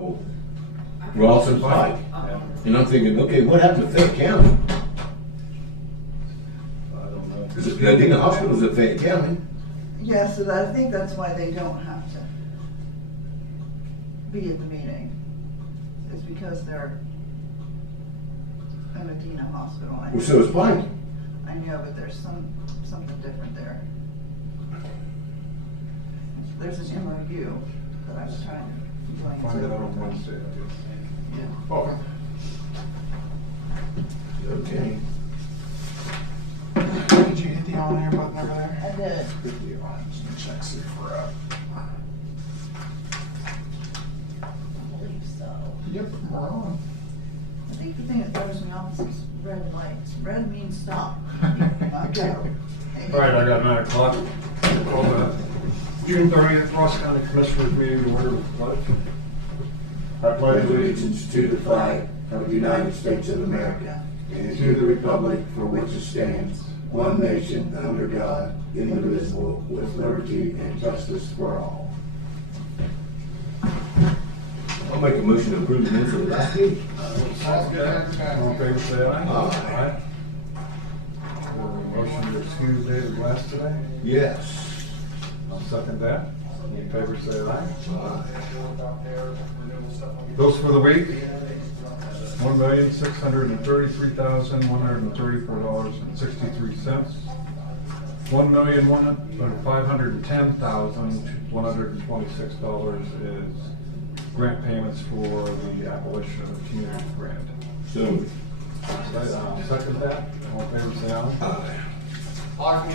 Oh, Ralston Pike. Yeah. And I'm thinking, okay, what happened to Fayette County? I don't know. Because the Adena Hospital's in Fayette County. Yes, and I think that's why they don't have to be at the meeting, is because they're an Adena hospital. Well, so is Pike. I know, but there's something different there. There's an MOU that I was trying to explain to. Find out on Wednesday, I guess. Yeah. Okay. Okay. Did you hit the on air button over there? I did. Good deal. I'm just gonna check see if we're up. I believe so. Yep, we're on. I think the thing that throws me off is red lights. Red means stop. Okay. All right, I got 9 o'clock. Call that. June 30th, Ross County Commissioners meeting to order with the pledge. I pledge Allegiance to the flag of the United States of America and to the republic for which it stands, one nation under God, indivisible, with liberty and justice for all. I'll make a motion to approve the minutes of the last meeting. Sounds good. All in favor, say aye. Aye. Motion to excuse David Glass today. Yes. I'll second that. All in favor, say aye. Aye. Bills for the week, $1,633,134.63. $1,510,126 is grant payments for the Appalachian Community Grant. So moved. I'll second that. All in favor, say aye. Aye.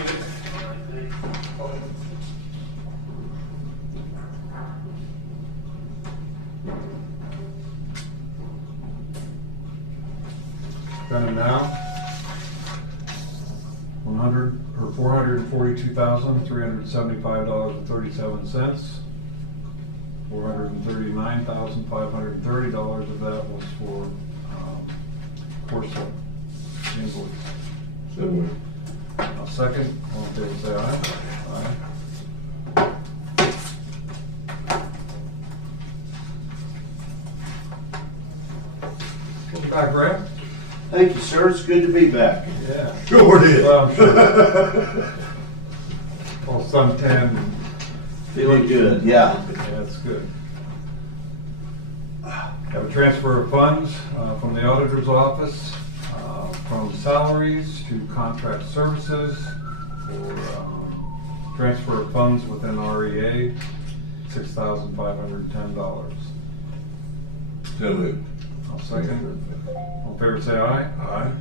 Spending now, $442,375.37. $439,530 of that was for Corsa invoice. So moved. I'll second. All in favor, say aye. Aye. Welcome back, Ray. Thank you, sir. It's good to be back. Yeah. Sure it is. Well, I'm sure. All suntan. Feeling good, yeah. Yeah, that's good. Have a transfer of funds from the auditor's office, from salaries to contract services for transfer of funds within REA, $6,510. So moved. I'll second. All in favor, say aye. Aye.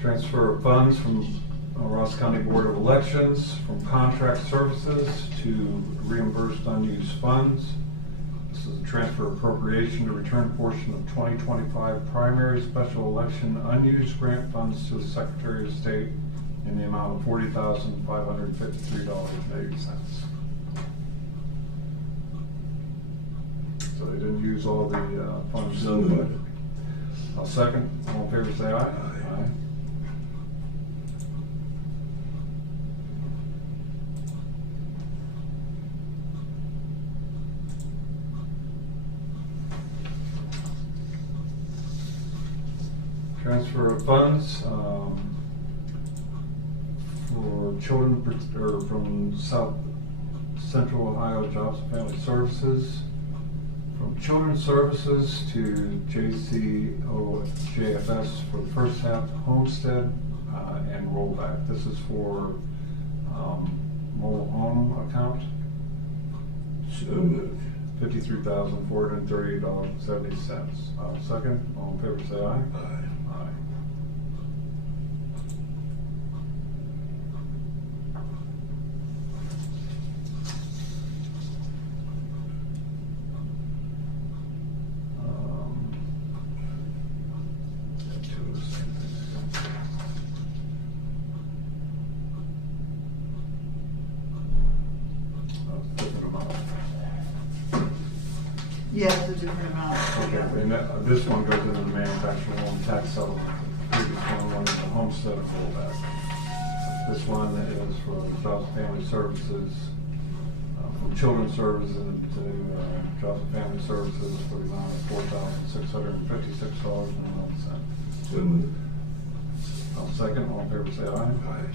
Transfer of funds from Ross County Board of Elections, from contract services to reimbursed unused funds. This is a transfer appropriation to return portion of 2025 primary special election unused grant funds to the Secretary of State in the amount of $40,553.80. So they didn't use all the funds. So moved. I'll second. All in favor, say aye. Aye. Transfer of funds for children from South Central Ohio Jobs and Family Services, from Children's Services to JCOJFS for the first half homestead and rollback. This is for mobile home account. So moved. $53,438.70. Second. All in favor, say aye. Aye. Aye. Two of the same things. I was picking them up. Yeah, it's a different amount. Okay, and this one goes into the manufacturer home tax settlement. The previous one is the homestead fallback. This one is for Jobs and Family Services, from Children's Services to Jobs and Family Services for the amount of $4,656.01. So moved. I'll second. All in favor, say aye. Aye.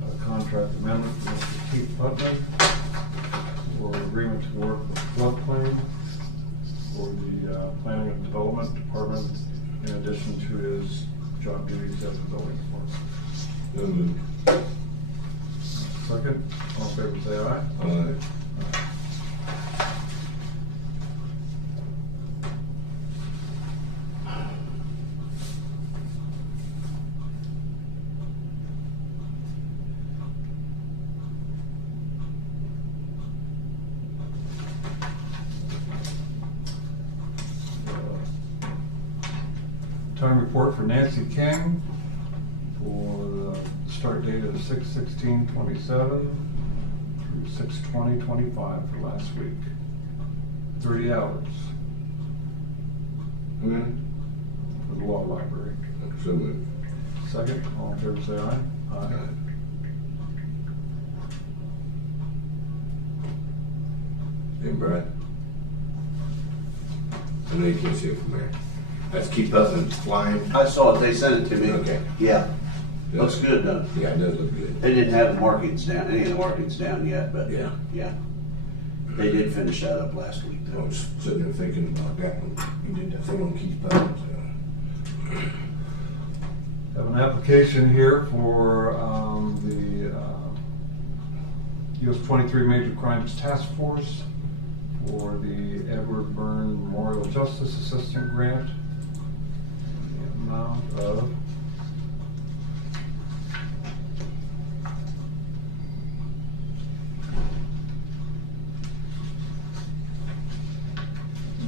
Got a contract amendment from Mr. Keith Putnam for agreement to work with floodplain for the Planning and Development Department in addition to his job duties as a building department. So moved. Second, all in favor say aye. Aye. Time report for Nancy King for the start date of 6/16/27 through 6/20/25 for last week. 30 hours Okay. for the law library. So moved. Second, all in favor say aye. Aye. Hey, Brad. I know you can't see it from there. That's Keith Putnam flying. I saw it, they sent it to me. Okay. Yeah, looks good, doesn't it? Yeah, it does look good. They didn't have the markings down, any of the markings down yet, but Yeah. yeah. They did finish that up last week I though. was sitting there thinking about that one. You did that thing on Keith Putnam. Have an application here for the US 23 Major Crimes Task Force for the Edward Byrne Memorial Justice Assistant Grant. The amount of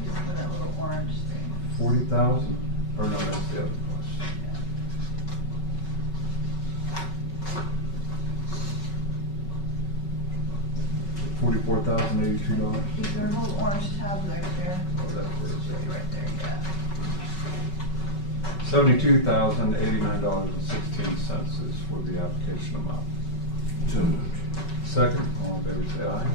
Just for that little orange thing. 40,000, or no, that's the other plus. $44,082. Is there a little orange tab right there? Oh, that's where it's at. Right there, yeah. $72,089.16 is for the application amount. So moved. Second, all in favor say aye.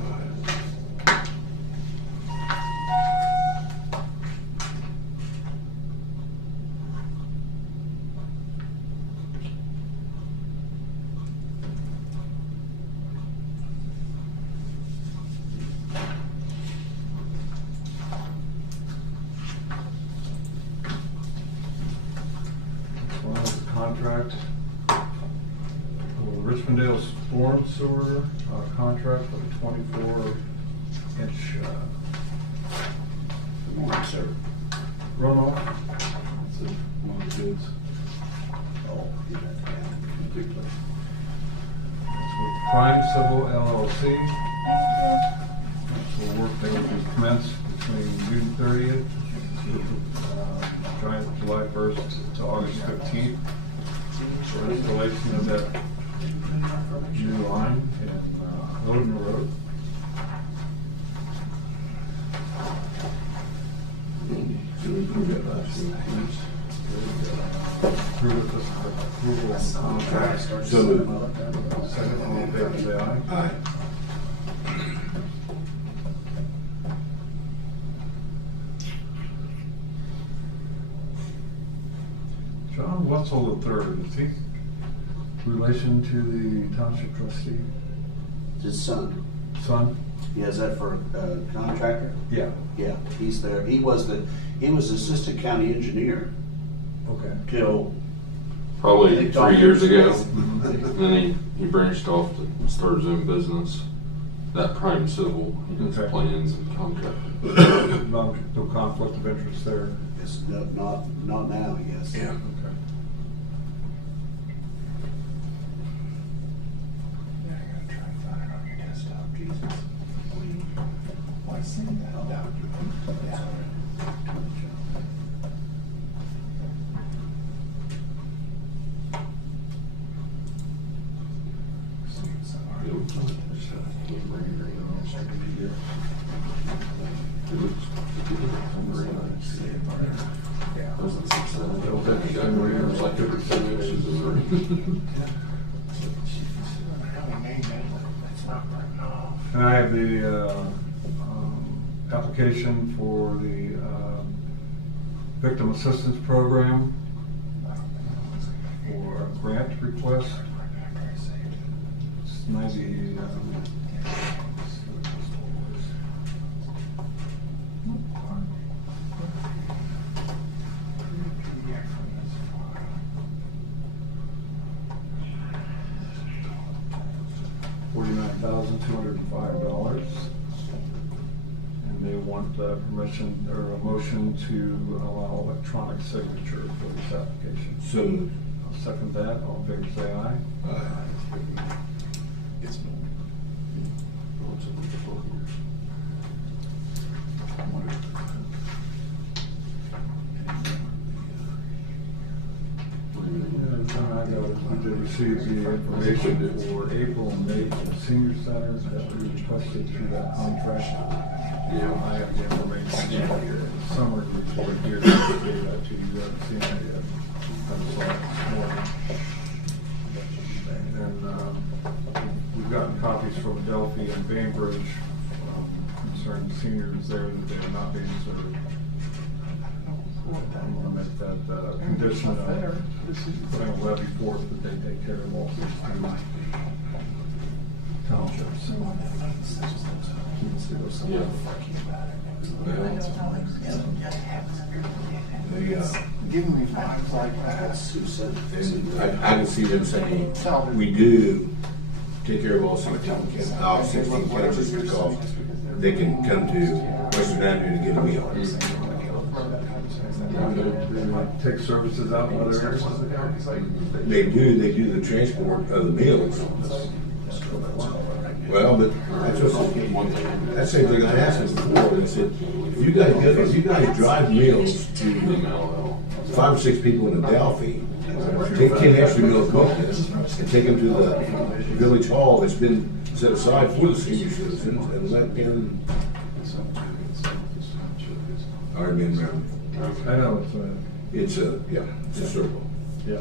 This one is a contract for Richmondale Storm Sewer contract for the 24-inch Good morning, sir. runoff. That's one of the bids. Oh, get that down. Quickly. That's with Prime Civil LLC. So work that will be commenced between June 30th, July 1st to August 15th for installation of that new line in Loden Road. So we approved that last week. Approve it, this approval on the contract. So moved. Second, all in favor, say aye. Aye. John Wetzel III, is he relation to the township trustee? His son. Son? Yeah, is that for contractor? Yeah. Yeah, he's there. He was assistant county engineer Okay. till Probably They talked 3 years to ago. us. And then he branched off to start his own business. That Prime Civil, he does Okay. plans and contracting. No conflict of interest there. It's not now, yes. Yeah. Okay. Yeah, I gotta try and find it on your desktop, Jesus. Why send that document? Yeah. bushes in there. And I have the application for the Victim Assistance Program for a grant request. It's 90. $49,205. And they want permission or a motion to allow electronic signature for this application. So moved. I'll second that. All in favor, say aye. It's I did receive the information for April and May for the senior center that we requested through that contract. Yeah. I have the information here, summary report here, that gave that to you, seen it yet. I saw it this morning. And we've gotten copies from Adelphi and Bainbridge concerning seniors there that they are not being served. I'm gonna make that condition of putting a levy forth that they take care of all 16 townships. Yeah. giving me vibes like that. And I can see them saying, we do take care of all 16 counties because they can come to Western Avenue to get a meal. Take services out in other areas. They do the transport of the meals. Well, but that's the same thing I asked them before. I said, if you guys drive meals to 5 or 6 people in Adelphi, take 10 extra meals with you and take them to the village hall that's been set aside for the senior citizens and let them. Already been around. I know It's a circle. yeah.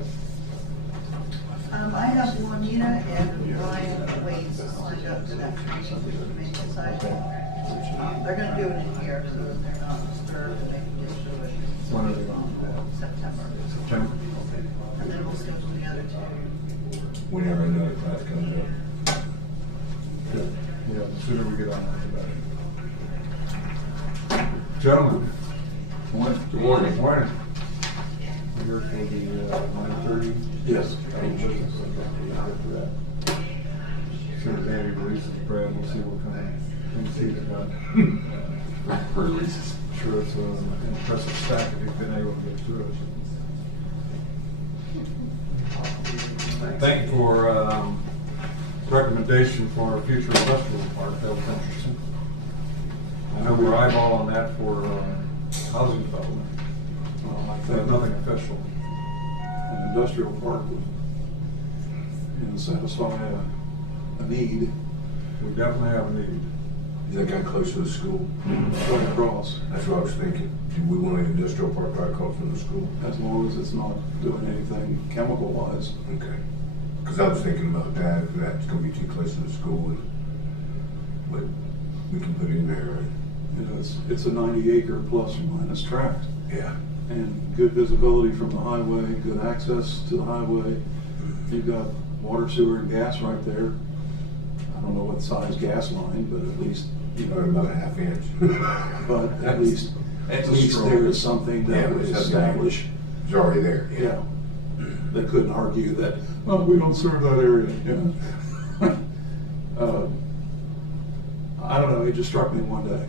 I have Juanita and Ryan Waits lined up to that meeting to make a side. They're gonna do it in here so that they're not disturbed and they can get to it. When are they on? September. September. And then we'll schedule the other two. Whenever another class comes up. Good. Yeah, the sooner we get on that, the better. Gentlemen. Good morning. Morning. We're here for the 9:30. Yes. As soon as Andy releases Brad, we'll see what kind of things he's got. Releases. I'm sure it's an impressive stack if he's been able to get through it. Thank you for recommendation for our future industrial park. That was interesting. I know we're eyeballing that for housing development. But nothing official. An industrial park would, satisfy a need We definitely have a need. Is that guy close to the school? right across, That's what I was thinking. Do we want an industrial park right across from the school? as long as it's not doing anything chemical wise. Okay. Because I was thinking about that, if that's gonna be too close to the school, but we can put in there, It's a 90-acre plus or minus tract, yeah. and good visibility from the highway, good access to the highway. You've got water, sewer, and gas right there. I don't know what size gas line, but at least, Or about a half inch. but at least there is something that Yeah, would it's establish. It's already there, Yeah, they couldn't argue that, oh, we don't serve that area, yeah. I don't know, it just struck me one day.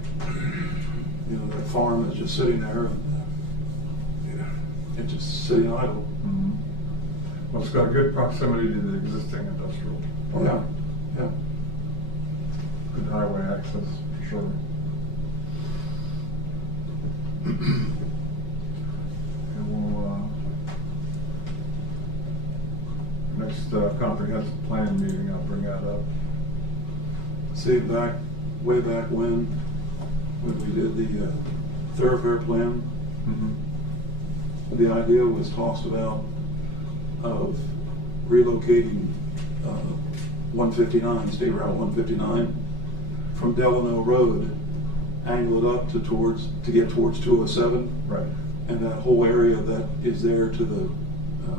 That farm is just sitting there and it's just sitting idle. Well, it's got a good proximity to the existing industrial park. Yeah. Good highway access, for sure. And we'll, next comprehensive plan meeting, I'll bring that up. See, way back when we did the thoroughfare plan, the idea was tossed about of relocating 159, State Route 159, from Delano Road, angle it up to get towards 207. Right. And that whole area that is there to the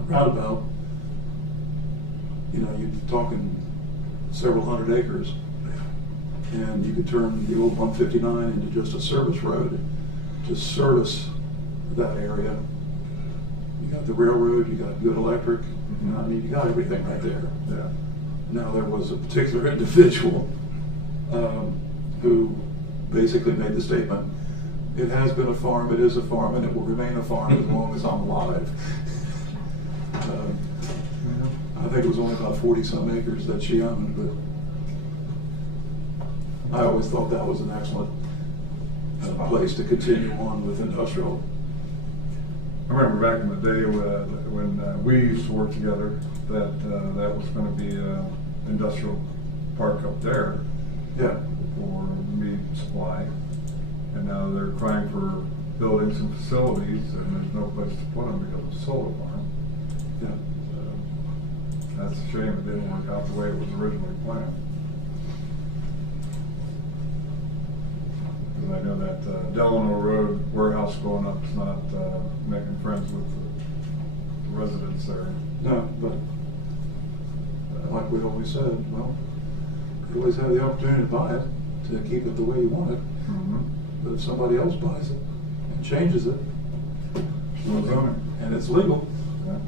roundabout, you know, you're talking several hundred acres. And you could turn the old 159 into just a service road to service that area. You got the railroad, you got good electric, you know, I mean, you got everything right there. Yeah. Now, there was a particular individual who basically made the statement, it has been a farm, it is a farm, and it will remain a farm as long as I'm alive. I think it was only about 40-some acres that she owned, but I always thought that was an excellent place to continue on with industrial. I remember back in the day when we used to work together, that was going to be an industrial park up there Yeah, for meat supply. And now they're crying for buildings and facilities, and there's no place to put them because of solar farm. yeah. That's a shame it didn't work out the way it was originally planned. Because I know that Delano Road warehouse going up is not making friends with the residents there. No, but like we always said, well, you always have the opportunity to buy it, to keep it the way you want it. Mm-hmm. But if somebody else buys it and changes it, Well, zoning. and it's legal, Yeah.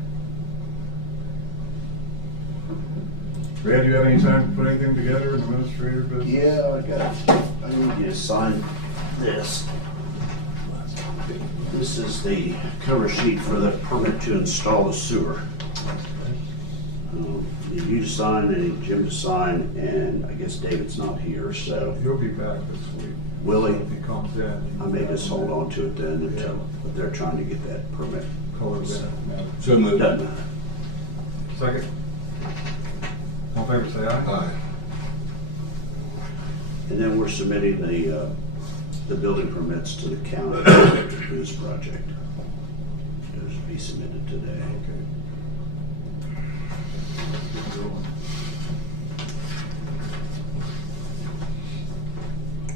Brad, do you have any time to put anything together in administrator business? Yeah, I need you to sign this. This is the cover sheet for the permit to install a sewer. Need you to sign, I need Jim to sign, and I guess David's not here, so You'll be back this week. will he? If he comes in. I may just hold on to it then until, but they're trying to get that permit. Color that. Yeah. So moved. Doesn't matter. Second. All in favor, say aye. Aye. And then we're submitting the building permits to the county for this project. Those will be submitted today. Okay. Let's get going.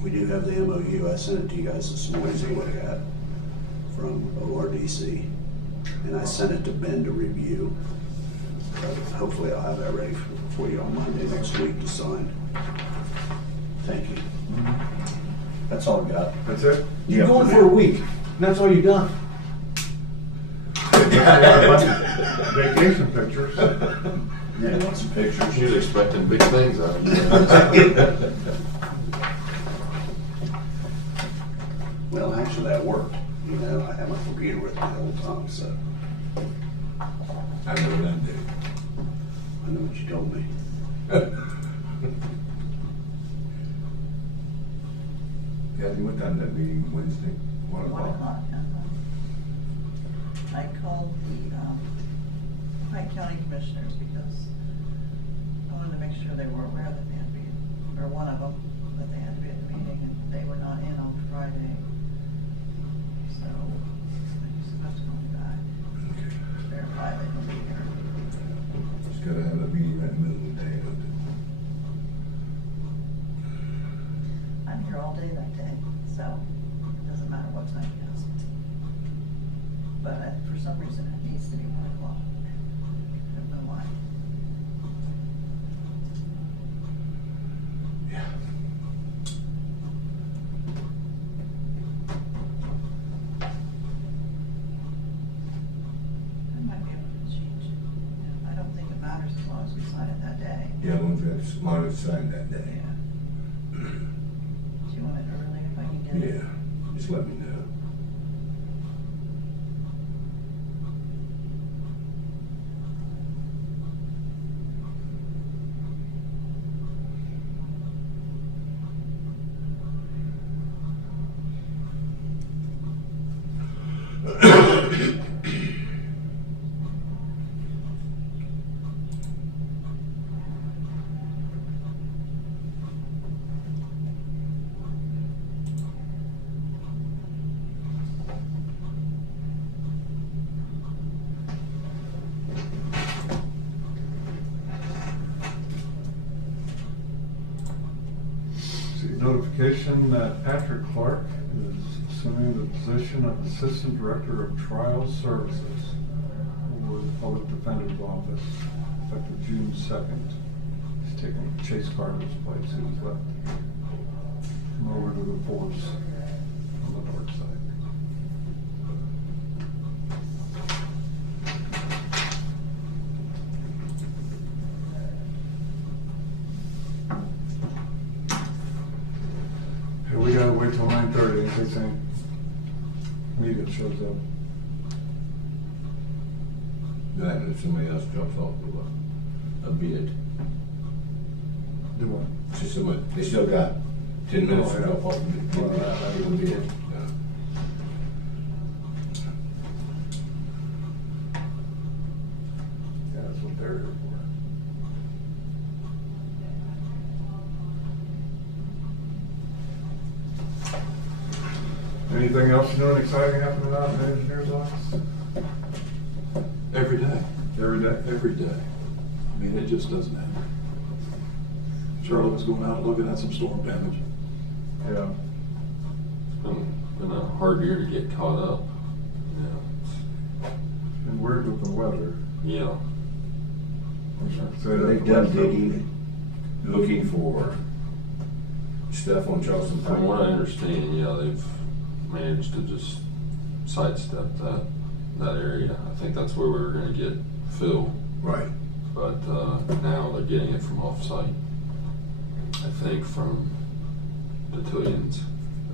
We do have the MOU, I sent it to you guys this morning to look at from ORDC. And I sent it to Ben to review. Hopefully I'll have that ready for you on Monday next week to sign. Thank you. That's all I got. That's it? You're going for a week, and that's all you done? Vacation pictures. Yeah, I want some pictures. She was expecting big things out of you. Well, actually that worked. You know, I have my computer with me the whole time, so I know that day. I know what you told me. Kathy, what time that meeting Wednesday? 1 1 o'clock. o'clock. I called the Pike County Commissioners because I wanted to make sure they were aware that they had to be, or one of them, that they had to be at the meeting, and they were not in on Friday. So I just have to call me back, to verify that they'll be here. Just gotta have a meeting at noon day. I'm here all day that day, so it doesn't matter what time it is. But for some reason, it needs to be 1 o'clock. I don't know why. Yeah. I might be able to change it. I don't think it matters as long as we sign it that day. Yeah, as long as it's signed that day. Yeah. Do you want it early if I can get it? Yeah, just let me know. notification that Patrick Clark is assuming the position of Assistant Director of Trial Services for the Public Defender's Office effective June 2nd. He's taking Chase Carter's place, who was left come over to the force on the dark side. Hey, we gotta wait till 9:30 in case any media shows up. That if somebody else jumps off the bid. Do what? So somebody, they still got 10 minutes to Oh, yeah. jump off the bid. Yeah. Yeah, that's what they're here for. Anything else new and exciting happening out in the engineer's office? Every day, Every day? every day. I mean, it just doesn't end. Charlotte was going out looking at some storm damage. Yeah. It's been a hard year to get caught up. Yeah. And weird with the weather. Yeah. Say They that done digging, looking for stuff on Charleston Pike. From what I understand, yeah, they've managed to just sidestep that area. I think that's where we were gonna get Phil, Right. but now they're getting it from off-site. I think from Batillions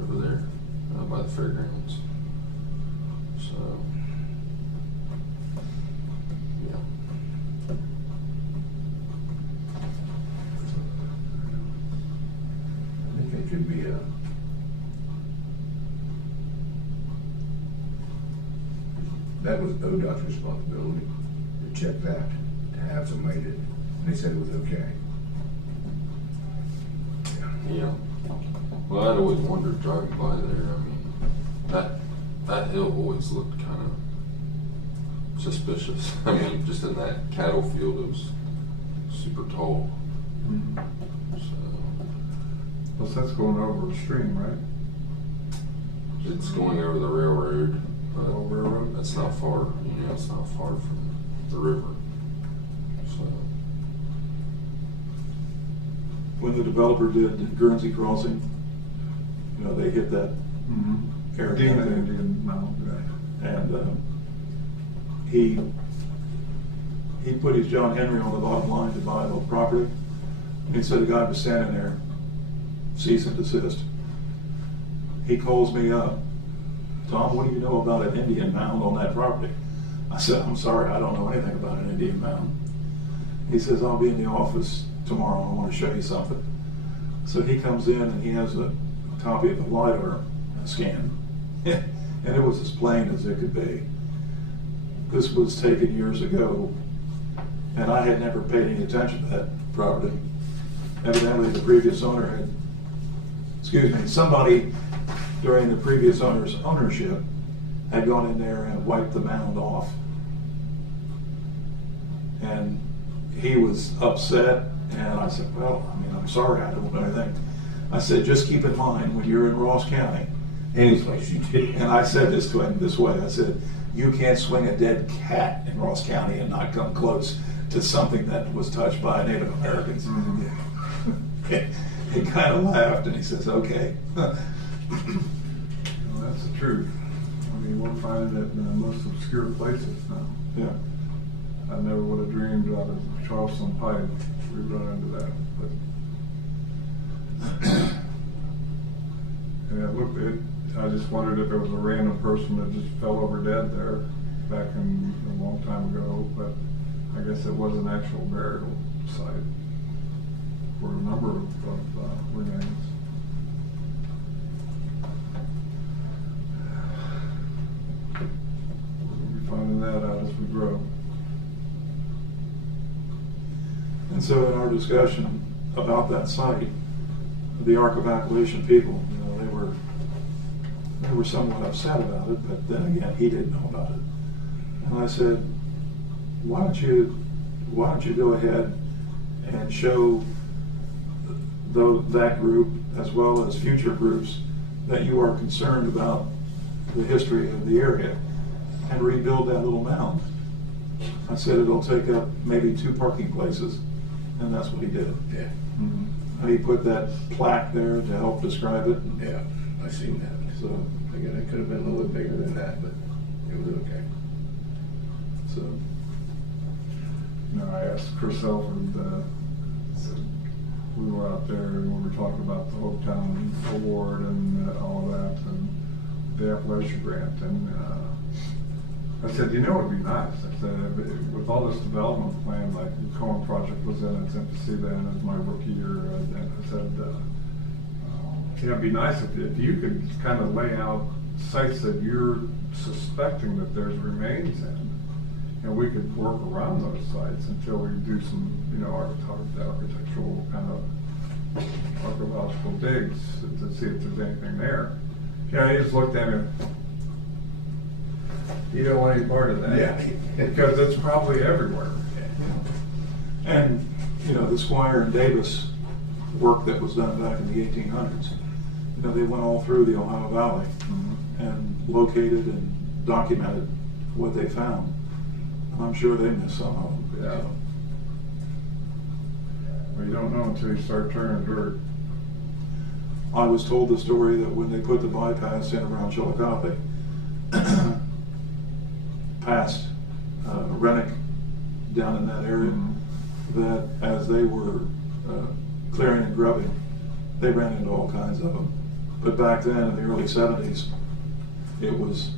over there by the fairgrounds. So, yeah. I think it could be that was ODOT's responsibility to check that, to have somebody that, they said it was okay. Yeah. Well, I'd always wondered driving by there. I mean, that hill always looked kind of suspicious. I mean, just in that cattle field, it was super tall. Mhm. So Plus that's going over a stream, right? it's going over the railroad, Oh, but railroad? that's not far. You know, it's not far from the river. So When the developer did Guernsey Crossing, you know, they hit that Mm-hmm. area. Demon Indian Mound, yeah. And he put his John Henry on the bottom line to buy the property. And he said the guy was standing there, cease and desist. He calls me up, Tom, what do you know about an Indian mound on that property? I said, I'm sorry, I don't know anything about an Indian mound. He says, I'll be in the office tomorrow, I want to show you something. So he comes in and he has a copy of the LiDAR scan. And it was as plain as it could be. This was taken years ago, and I had never paid any attention to that property. Evidently, the previous owner had, somebody during the previous owner's ownership had gone in there and wiped the mound off. And he was upset, and I said, well, I mean, I'm sorry, I don't know anything. I said, just keep in mind, when you're in Ross County, Any place you did. and I said this to him this way, I said, you can't swing a dead cat in Ross County and not come close to something that was touched by Native Americans. He kind of laughed and he says, okay. Well, that's the truth. I mean, we're finding it in the most obscure places now. Yeah. I never would have dreamed out of Charleston Pike we'd run into that, but. And I just wondered if it was a random person that just fell over dead there back in a long time ago, but I guess it was an actual burial site for a number of remains. We'll be finding that out as we grow. And so in our discussion about that site, the Ark of Appalachian people, you know, they were somewhat upset about it, but then again, he didn't know about it. And I said, why don't you go ahead and show that group as well as future groups, that you are concerned about the history of the area and rebuild that little mound. I said it'll take up maybe 2 parking places, and that's what he did. Yeah, And he put that plaque there to help describe it. yeah, I seen that. So, Again, it could have been a little bit bigger than that, but it was okay. so, You know, I asked Chris Elford, we were out there and we were talking about the Hopetown Award and all that, and the Appalachia Grant, and I said, you know, it'd be nice. I said, with all this development plan, like the Cohen project was in its infancy then, as my rookie year, and I said, you know, it'd be nice if you could kind of lay out sites that you're suspecting that there's remains in, and we could work around those sites until we do some, you know, architectural kind of archaeological digs to see if there's anything there. Yeah, he just looked at me. You don't want any part of that. Yeah. Because it's probably everywhere. and, you know, the Squire and Davis work that was done back in the 1800s, you know, they went all through the Ohio Valley and located and documented what they found. And I'm sure they missed some of them. Yeah. Well, you don't know until you start turning dirt. I was told the story that when they put the bypass in around Chillicothe, past Rennick down in that area, that as they were clearing and grubbing, they ran into all kinds of them. But back then, in the early 70s, it was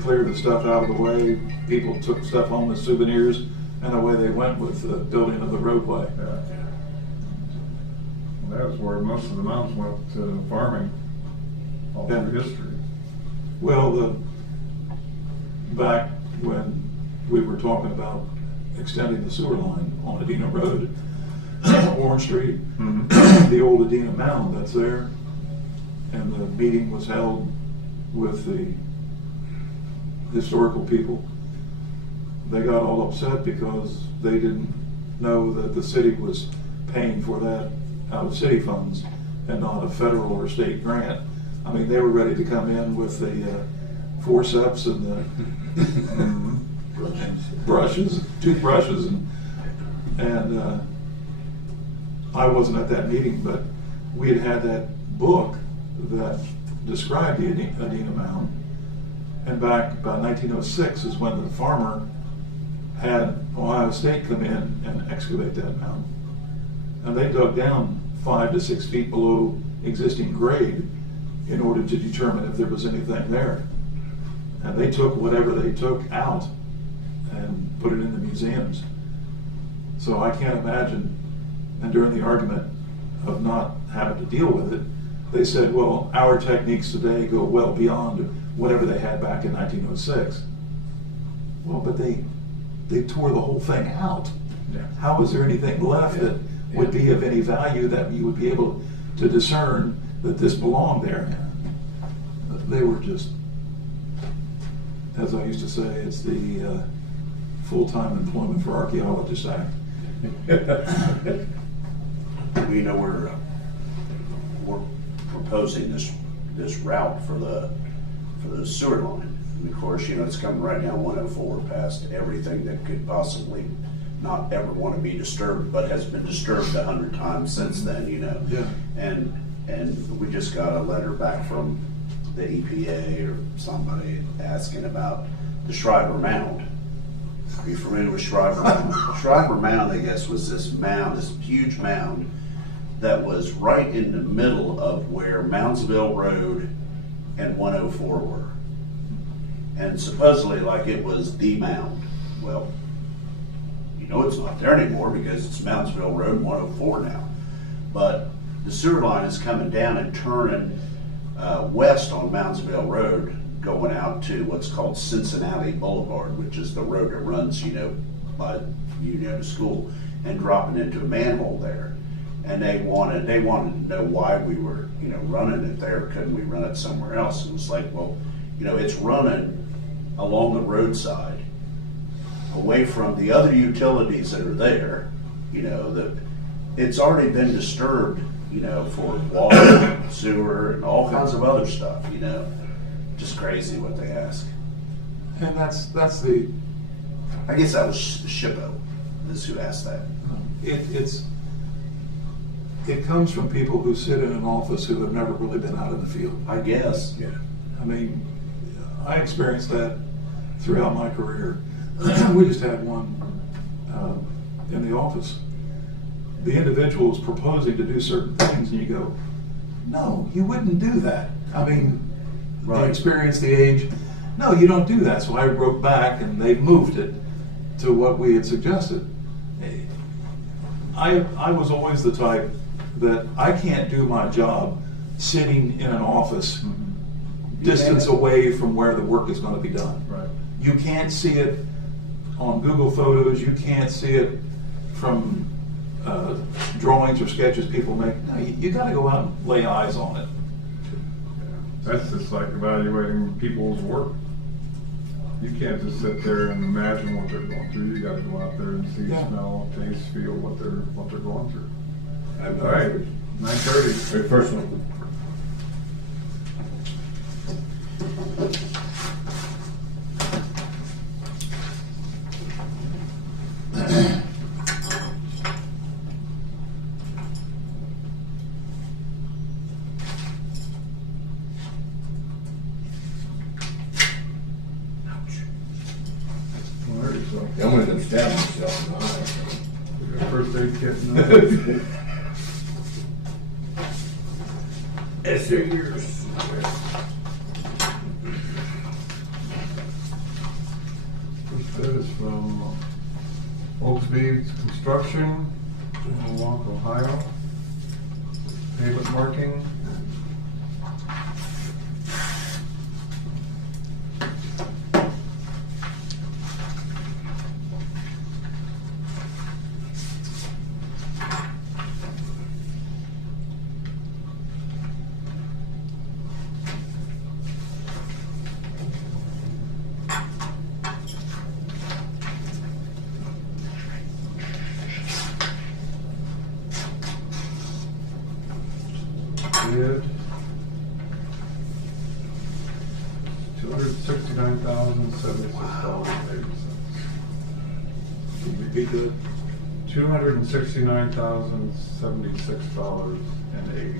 clear the stuff out of the way, people took stuff home as souvenirs, and away they went with the building of the roadway. Yeah. Well, that was where most of the mountains went to farming all through history. Well, back when we were talking about extending the sewer line on Adena Road, Orange Street, the old Adena Mound that's there, and the meeting was held with the historical people. They got all upset because they didn't know that the city was paying for that out of city funds and not a federal or state grant. I mean, they were ready to come in with the forceps and the toothbrushes, and I wasn't at that meeting, but we had that book that described the Adena Mound, and back about 1906 is when the farmer had Ohio State come in and excavate that mound. And they dug down 5 to 6 feet below existing grade in order to determine if there was anything there. And they took whatever they took out and put it in the museums. So I can't imagine, and during the argument of not having to deal with it, they said, well, our techniques today go well beyond whatever they had back in 1906. Well, but they tore the whole thing out. Yeah. How is there anything left that would be of any value that you would be able to discern that this belonged there? They were just, as I used to say, it's the Full-Time Employment for Archaeologists Act. We know we're proposing this route for the sewer line. And of course, you know, it's coming right down 104 past everything that could possibly not ever want to be disturbed, but has been disturbed 100 times since then, you know. Yeah. And we just got a letter back from the EPA or somebody asking about the Shriver Mound. Are you familiar with Shriver Mound? Shriver Mound, I guess, was this mound, this huge mound that was right in the middle of where Moundsville Road and 104 were. And supposedly, like, it was the mound. Well, you know it's not there anymore because it's Moundsville Road and 104 now. But the sewer line is coming down and turning west on Moundsville Road, going out to what's called Cincinnati Boulevard, which is the road that runs, you know, by to school, and dropping into a manhole there. And they wanted to know why we were, you know, running it there. Couldn't we run it somewhere else? And it's like, well, you know, it's running along the roadside, away from the other utilities that are there. You know, it's already been disturbed, you know, for water, sewer, and all kinds of other stuff, you know. Just crazy what they ask. And that's the, I guess that was SHPO, is who asked that. it comes from people who sit in an office who have never really been out in the field. I guess. Yeah. I mean, I experienced that throughout my career. We just had one in the office. The individual is proposing to do certain things, and you go, no, you wouldn't do that. I mean, the Right. experience, the age, no, you don't do that. So I wrote back, and they moved it to what we had suggested. I was always the type that I can't do my job sitting in an office distance away from where the work is going to be done. Right. You can't see it on Google Photos. You can't see it from drawings or sketches people make. No, you got to go out and lay eyes on it. That's just like evaluating people's work. You can't just sit there and imagine what they're going through. You gotta go out there and see, Yeah. smell, taste, feel what they're going through. I've All right, 9:30. Very first one. Well, there you go. I'm gonna go stab myself in the eye. First aid kit and Yes, they're yours. First bid is from Oaksby Construction, in Milwaukee, Ohio. Pavement marking. Bid $269,076.80. Can you repeat that? $269,076.80.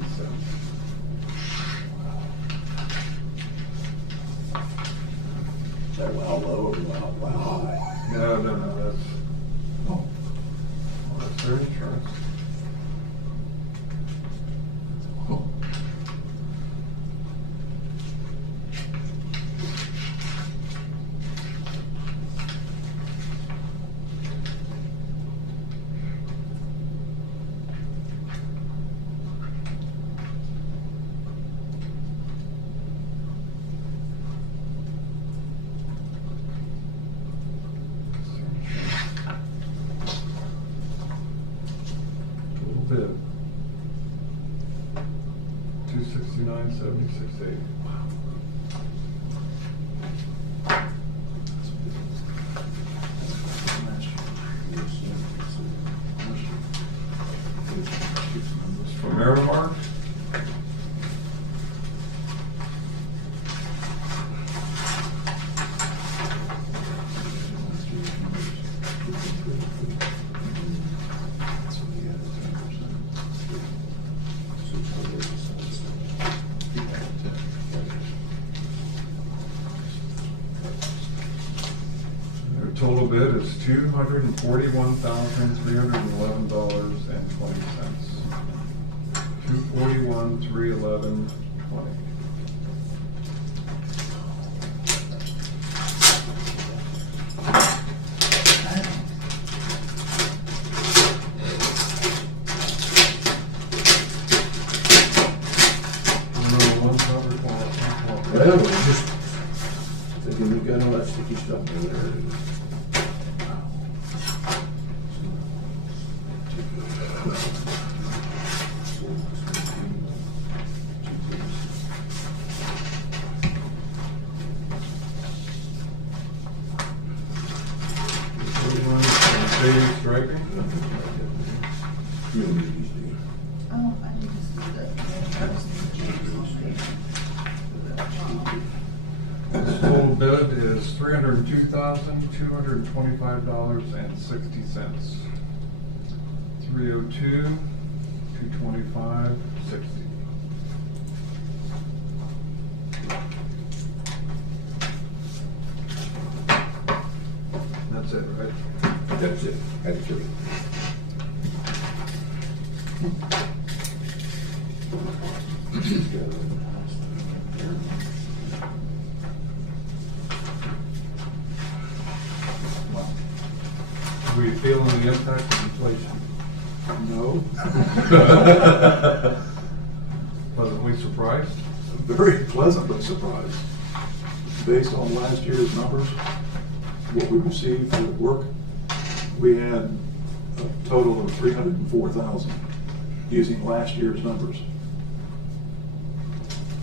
Is that well low or well high? No, that's, Oh, well, that's their insurance. oh. Total bid. $269,768. From Aramark. Their total bid is $241,311.20. $241,311.20. Well, we're just thinking we've got all that sticky stuff in there. Striping. You don't need these, do you? Oh, I need to is $302,225.60. 302,225.60. That's it, right? That's it. That's it. Are we feeling the impact of inflation? No. Pleasantly surprised? Very pleasantly surprised. Based on last year's numbers, what we received for work, we had a total of 304,000 using last year's numbers.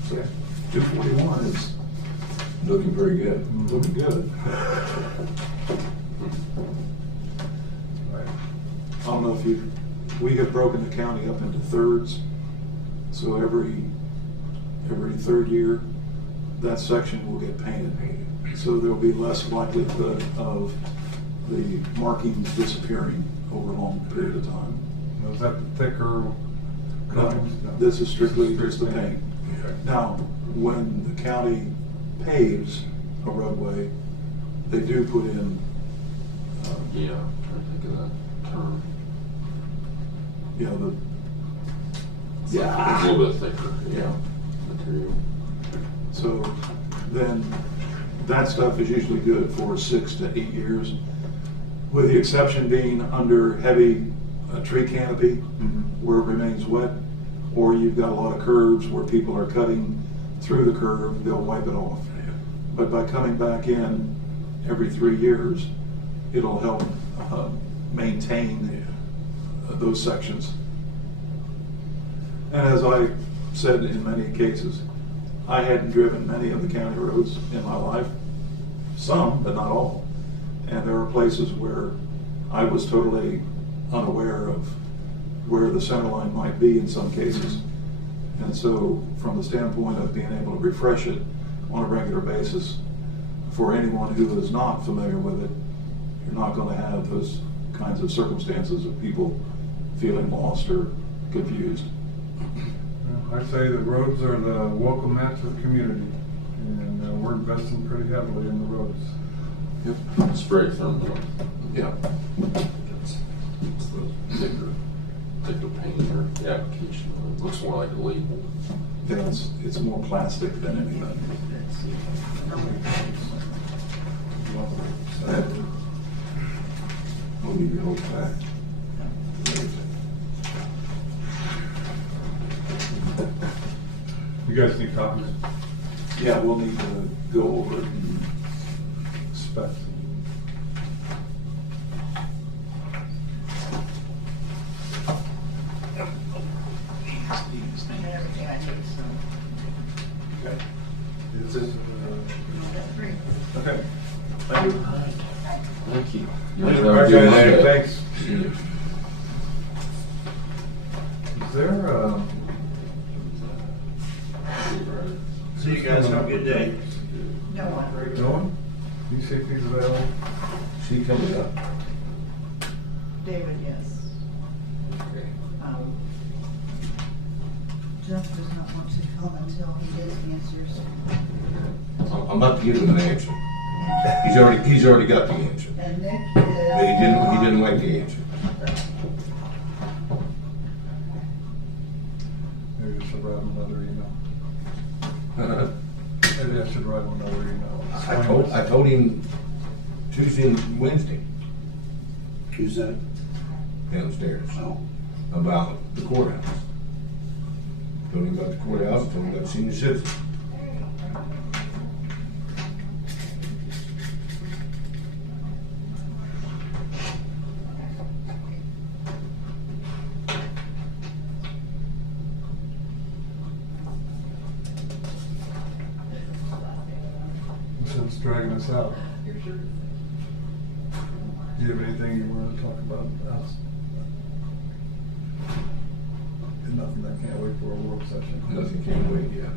So 241 is Looking very good. looking good. Right. I don't know if we have broken the county up into thirds. So every third year, that section will get painted. So there'll be less likelihood of the markings disappearing over a long period of time. Was that the thicker No, coatings? No. this is strictly just the paint. Okay. Now, when the county paves a roadway, they do put in, Yeah, I think of that term. you know, It's a little bit thicker, yeah, material. so then that stuff is usually good for 6 to 8 years, with the exception being under heavy tree canopy where it remains wet, or you've got a lot of curves where people are cutting through the curve, they'll wipe it off. But by coming back in every 3 years, it'll help maintain those sections. And as I said in many cases, I hadn't driven many of the county roads in my life, some, but not all. And there are places where I was totally unaware of where the center line might be in some cases. And so from the standpoint of being able to refresh it on a regular basis, for anyone who is not familiar with it, you're not going to have those kinds of circumstances of people feeling lost or confused. Well, I say the roads are the welcome mat to the community, and we're investing pretty heavily in the roads. Yep. Spray thermal. Yeah. It's the thicker paint or the application. It looks more like a label. Yeah, it's more plastic than anything. We'll give you a whole pack. You guys need copies? Yeah, we'll need to go over it and Specs. Everything I need, so. Okay. Is this, That's great. okay. thank you. Thank you. All right, guys, thanks. See you. Is there, See you guys, have a good day. No one. no one? You see if he's available? She coming up. David, yes. Jeff does not want to come until he gets answers. I'm about to give him an answer. He's already got the answer. And Nick is. But he didn't like the answer. Maybe I should write him another email. Maybe I should write him another email. I told him Tuesday and Wednesday Who's that? downstairs Oh, about the courthouse. Told him about the courthouse, told him about senior citizen. Since dragging us out. Do you have anything you want to talk about? Nothing that can't wait for a work session. Nothing can wait yet.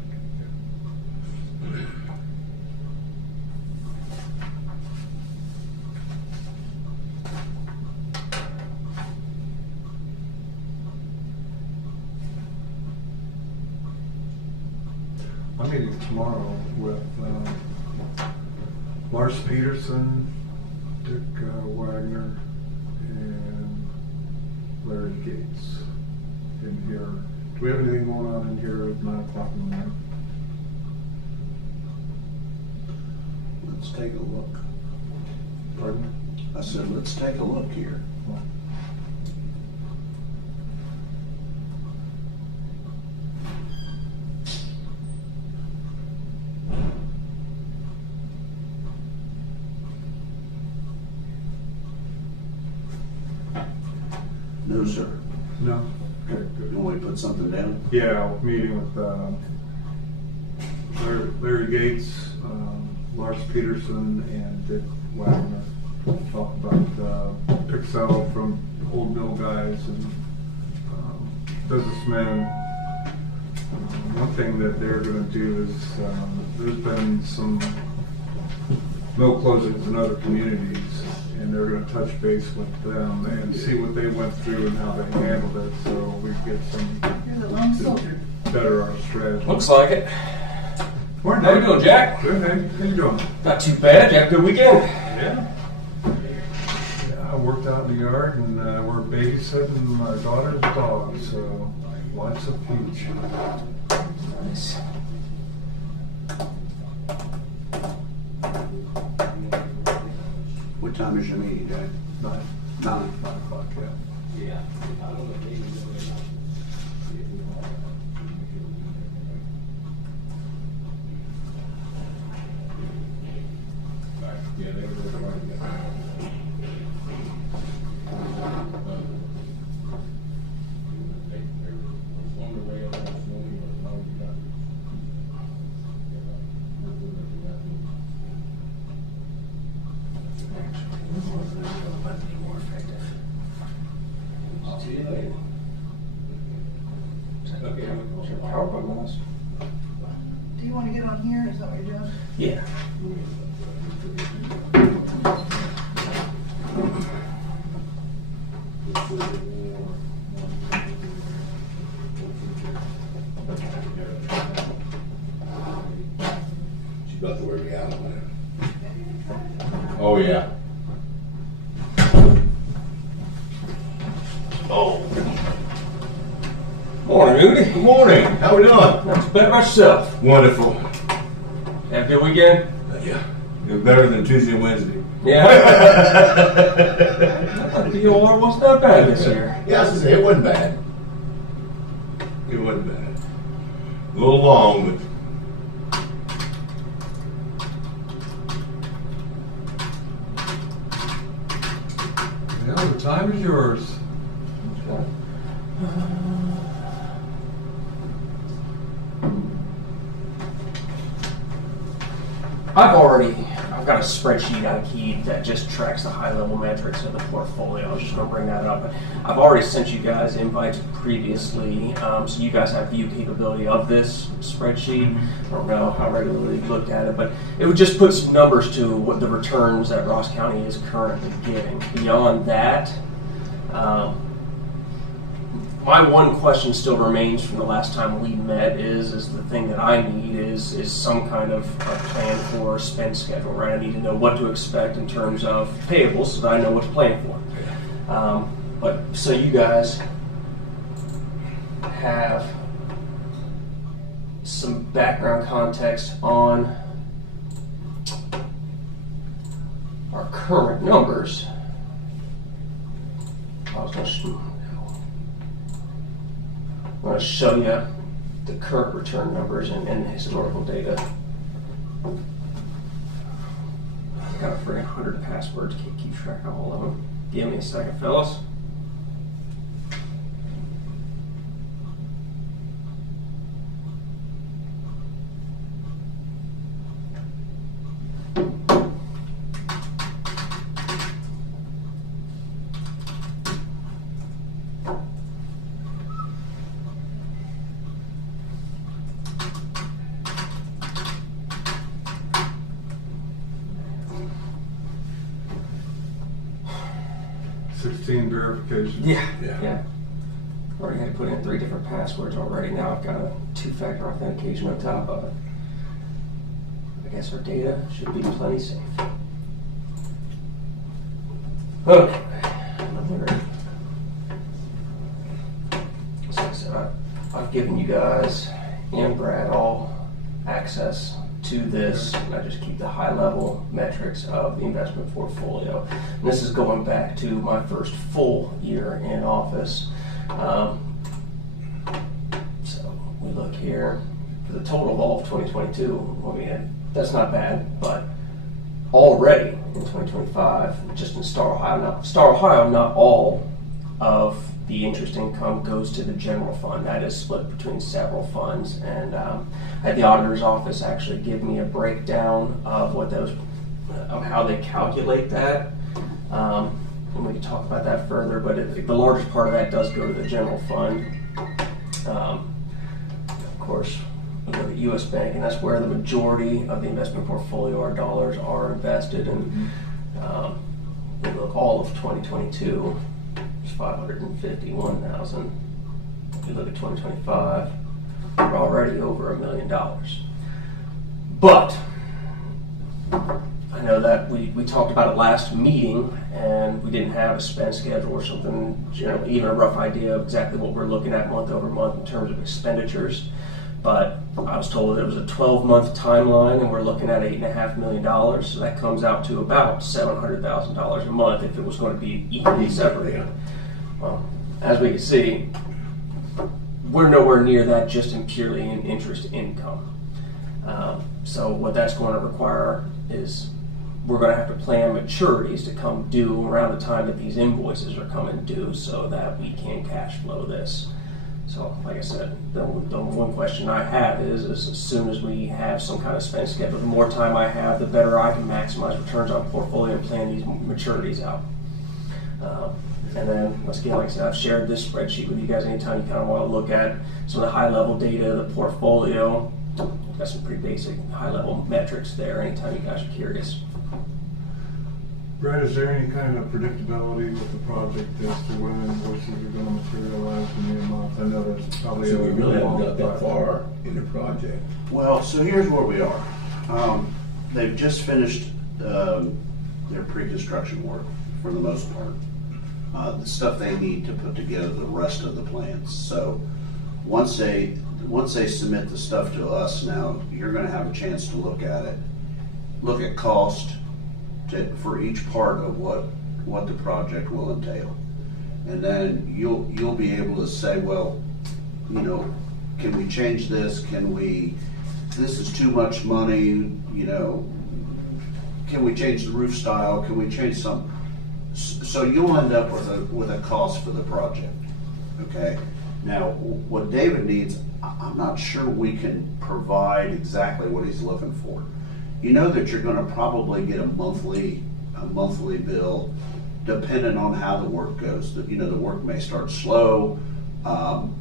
meeting tomorrow with Lars Peterson, Dick Wagner, and Larry Gates in here. Do we have anything going on in here at 9 o'clock in the morning? Let's take a look. Pardon? I said, let's take a look here. No, sir. No? Okay, good. You want me to put something down? Yeah, meeting with Larry Gates, Lars Peterson, and Dick Wagner. Talk about Pixel from Old Mill guys and businessmen. One thing that they're going to do is there's been some mill closings in other communities, and they're going to touch base with them and see what they went through and how they handled it, so we get some You're the lone soldier. better our strategy. Looks like it. Morning, How you Dave. doing, Jack? Good, man. How you doing? Not too bad. You have a good weekend? Yeah. I worked out in the yard and we're babysitting my daughter's dog, so lots of peach. Nice. What time is your meeting, Jack? 9 9. o'clock, yeah. Yeah. PowerPoint with us? Do you want to get on here? Is that what you're doing? Yeah. She's about to wear me out on it. Oh, yeah. Oh, Morning, Rudy. good morning. How we doing? Not too bad about yourself. Wonderful. Have a good weekend? Yeah. You're better than Tuesday and Wednesday. Yeah. The OR wasn't that bad this year. Yeah, I was gonna say, it wasn't bad. It wasn't bad. A little long, but Yeah, the time is yours. I've got a spreadsheet I keep that just tracks the high level metrics of the portfolio. I was just gonna bring that up, but I've already sent you guys invites previously, so you guys have view capability of this spreadsheet. I don't know how regularly you've looked at it, but it would just put some numbers to what the returns that Ross County is currently getting. Beyond that, my one question still remains from the last time we met is the thing that I need is some kind of a plan for spend schedule, right? I need to know what to expect in terms of payables so that I know what to plan for. But so you guys have some background context on our current numbers. I'm going to show you the current return numbers and the historical data. I've got a freaking 100 passwords, can't keep track of all of them. Give me a second, fellas. Verification. Yeah. Already had to put in 3 different passwords already. Now I've got a 2-factor authentication on top of it. guess our data should be plenty safe. Okay. So like I said, I've given you guys and Brad all access to this, and I just keep the high level metrics of the investment portfolio. And this is going back to my first full year in office. So we look here for the total of all of 2022. I mean, that's not bad, but already in 2025, just in Star Ohio, not all of the interest income goes to the general fund. That is split between several funds, and I had the auditor's office actually give me a breakdown of what those, of how they calculate that. And we can talk about that further, but the largest part of that does go to the general fund. Of course, we look at U.S. Bank, and that's where the majority of the investment portfolio, our dollars, are invested. And we look all of 2022, it's 551,000. If you look at 2025, we're already over $1 million. But I know that we talked about it last meeting, and we didn't have a spend schedule or something, even a rough idea of exactly what we're looking at month over month in terms of expenditures. But I was told that it was a 12-month timeline, and we're looking at $8.5 million. So that comes out to about $700,000 a month if it was going to be equally separated. Well, as we can see, we're nowhere near that just purely in interest income. So what that's going to require is we're going to have to plan maturities to come due around the time that these invoices are coming due so that we can cash flow this. So like I said, the one question I have is as soon as we have some kind of spend schedule, the more time I have, the better I can maximize returns on portfolio and plan these maturities out. And then, once again, like I said, I've shared this spreadsheet with you guys anytime you kind of want to look at some of the high-level data of the portfolio. Got some pretty basic high-level metrics there anytime you guys are curious. Brad, is there any kind of predictability with the project as to when invoices are going to materialize in the month? I know that's probably So we really haven't got that long far in the project. Well, so here's where we are. They've just finished their pre-construction work for the most part. The stuff they need to put together the rest of the plans. So once they submit the stuff to us now, you're going to have a chance to look at it, look at cost for each part of what the project will entail, and then you'll be able to say, well, can we change this? This is too much money. Can we change the roof style? Can we change some? So you'll end up with a cost for the project. Okay. Now, what David needs, I'm not sure we can provide exactly what he's looking for. You know that you're going to probably get a monthly bill, depending on how the work goes. The work may start slow,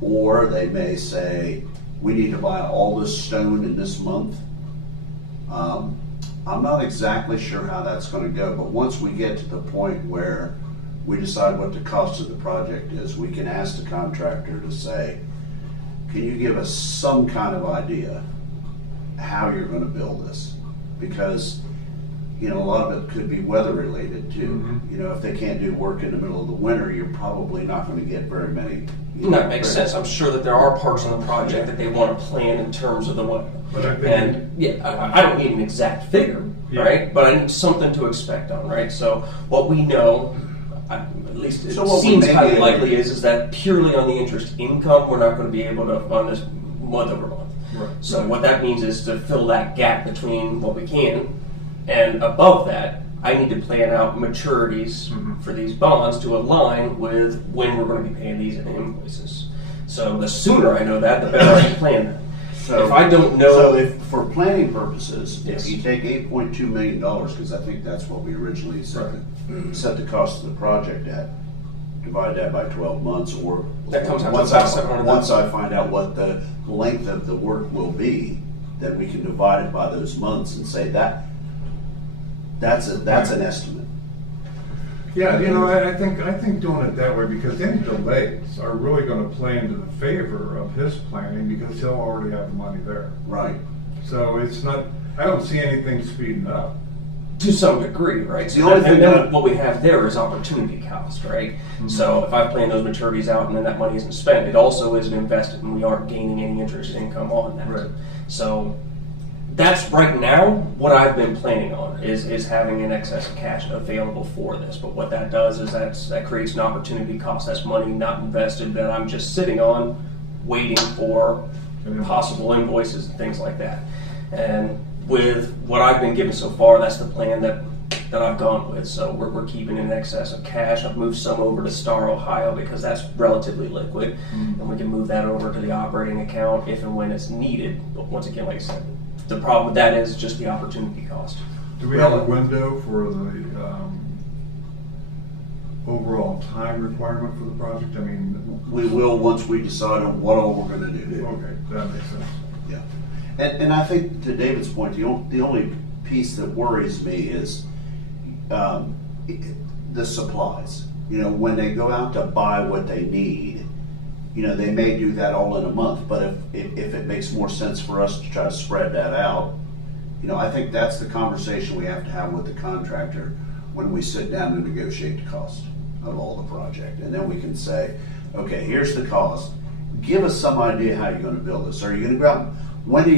or they may say we need to buy all this stone in this month. I'm not exactly sure how that's going to go, but once we get to the point where we decide what the cost of the project is, we can ask the contractor to say, can you give us some kind of idea how you're going to build this? Because a lot of it could be weather related too. Mm-hmm. If they can't do work in the middle of the winter, you're probably not going to get very many. That makes sense. I'm sure that there are parts of the project that they want to plan in terms of the what. And I don't need an exact figure, right? But I need something to expect on, right? So what we know, at least it seems highly likely, is that purely on the interest income, we're not going to be able to fund this month over month. Right. So what that means is to fill that gap between what we can and above that, I need to plan out maturities for these bonds to align with when we're going to be paying these invoices. So the sooner I know that, the better I can plan that. So if I don't know, so if for planning purposes, Yes. if you take $8.2 million, because I think that's what we originally set the cost of the project at, divide that by 12 months, or That comes out to once about I, $700,000. once I find out what the length of the work will be, then we can divide it by those months and say that's an estimate. Yeah, I think doing it that way, because any delays are really going to play into the favor of his planning because he'll already have the money there. Right. So it's not, I don't see anything speeding up. To some degree, right? The only thing and then that- what we have there is opportunity cost, right? So if I plan those maturities out and then that money isn't spent, it also isn't invested and we aren't gaining any interest income on that. Right. So that's right now what I've been planning on is having an excess of cash available for this. But what that does is that creates an opportunity cost. That's money not invested that I'm just sitting on, waiting for possible invoices and things like that. And with what I've been given so far, that's the plan that I've gone with. So we're keeping in excess of cash. I've moved some over to Star Ohio because that's relatively liquid, and we can move that over to the operating account if and when it's needed. But once again, like I said, the problem with that is just the opportunity cost. Do we have a window for the overall time requirement for the project? I mean, We will once we decide on what all we're gonna do. okay, that makes sense. Yeah. And I think to David's point, the only piece that worries me is the supplies. You know, when they go out to buy what they need, you know, they may do that all in a month, but if it makes more sense for us to try to spread that out, you know, I think that's the conversation we have to have with the contractor when we sit down to negotiate the cost of all the project. And then we can say, okay, here's the cost. Give us some idea how you're gonna build this. Are you gonna go out, when are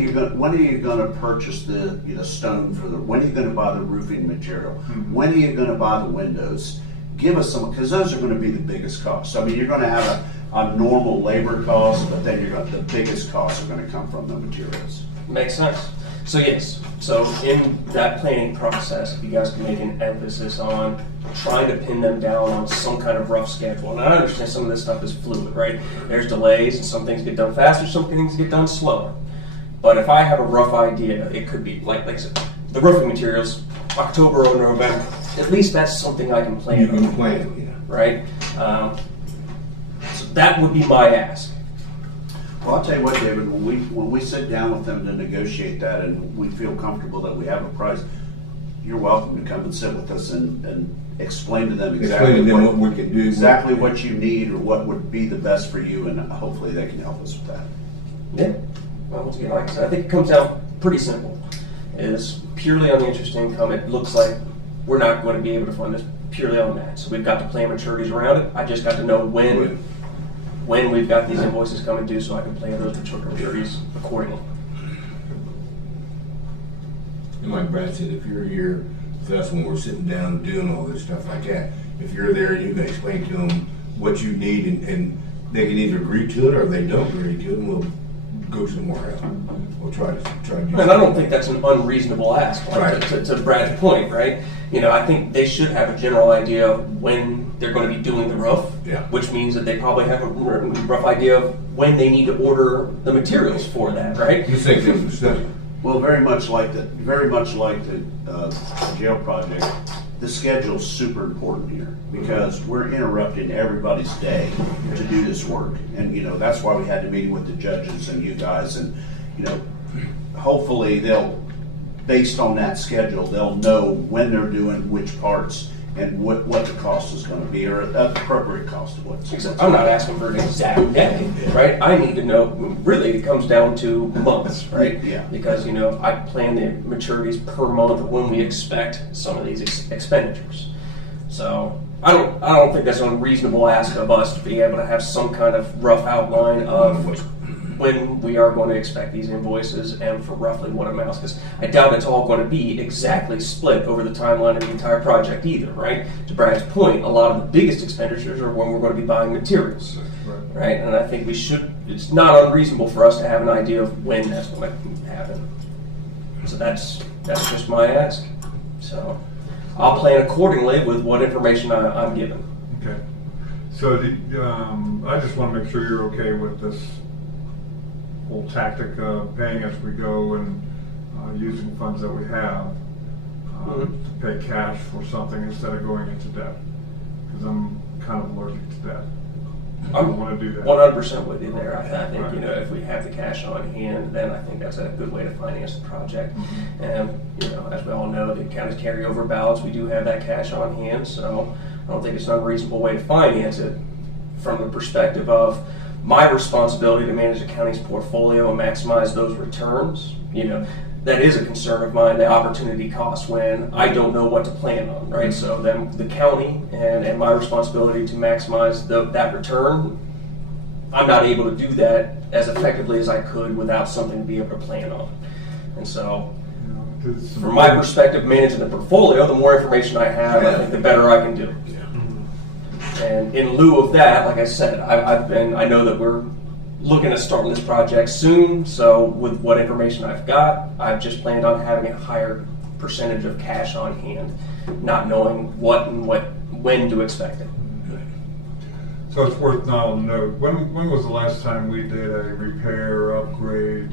you gonna purchase the, you know, stone for the, when are you gonna buy the roofing material? When are you gonna buy the windows? Give us some, because those are gonna be the biggest costs. I mean, you're gonna have a normal labor cost, but then the biggest costs are gonna come from the materials. Makes sense. So yes, so in that planning process, if you guys can make an emphasis on trying to pin them down on some kind of rough schedule. And I understand some of this stuff is fluid, right? There's delays and some things get done faster, some things get done slower. But if I have a rough idea, it could be, like I said, the roofing materials, October or November, at least that's something I can plan You on. can plan, yeah. Right? So that would be my ask. Well, I'll tell you what, David, when we sit down with them to negotiate that and we feel comfortable that we have a price, you're welcome to come and sit with us and explain to them Explain to them what we can do. exactly what you need or what would be the best for you, and hopefully they can help us with that. Yeah. Well, once again, like I said, I think it comes out pretty simple. Is purely on the interest income. It looks like we're not going to be able to fund this purely on that. So we've got to plan maturities around it. I just got to know when we've got these invoices coming due, so I can plan those maturities accordingly. And like Brad said, if you're here with us when we're sitting down doing all this stuff like that, if you're there and you can explain to them what you need and they can either agree to it or they don't agree to it, and we'll go somewhere else. We'll try to do And I don't think that's an unreasonable ask, like, Right. to Brad's point, right? You know, I think they should have a general idea of when they're going to be doing the roof, Yeah. which means that they probably have a rough idea of when they need to order the materials for that, right? You think there's a study. Well, very much like the jail project, the schedule's super important here because we're interrupting everybody's day to do this work. And, you know, that's why we had the meeting with the judges and you guys, and, you know, hopefully based on that schedule, they'll know when they're doing which parts and what the cost is gonna be, or an appropriate cost of what's. Except I'm not asking for an exact day, right? I need to know, really, it comes down to months, right? Yeah. Because, you know, I plan the maturities per month of when we expect some of these expenditures. So I don't think that's an unreasonable ask of us to be able to have some kind of rough outline of when we are going to expect these invoices and for roughly what amounts, because I doubt it's all going to be exactly split over the timeline of the entire project either, right? To Brad's point, a lot of the biggest expenditures are when we're going to be buying materials, right? And I think it's not unreasonable for us to have an idea of when that's going to happen. So that's just my ask. So I'll plan accordingly with what information I'm given. Okay. So I just want to make sure you're okay with this whole tactic of paying as we go and using funds that we have to pay cash for something instead of going into debt. Because I'm kind of allergic to debt. I don't want to do that. 100% with you there. I think, you know, if we have the cash on hand, then I think that's a good way to finance the project. And, you know, as we all know, the county's carryover balance, we do have that cash on hand, so I don't think it's an unreasonable way to finance it from the perspective of my responsibility to manage the county's portfolio and maximize those returns. You know, that is a concern of mine, the opportunity cost when I don't know what to plan on, right? So then the county and my responsibility to maximize that return, I'm not able to do that as effectively as I could without something to be able to plan on. And so, You know, 'cause from my perspective, managing the portfolio, the more information I have, I think the better I can do. And in lieu of that, like I said, I know that we're looking at starting this project soon, so with what information I've got, I've just planned on having a higher percentage of cash on hand, not knowing what and when to expect it. So it's worth now to note, when was the last time we did a repair, upgrade,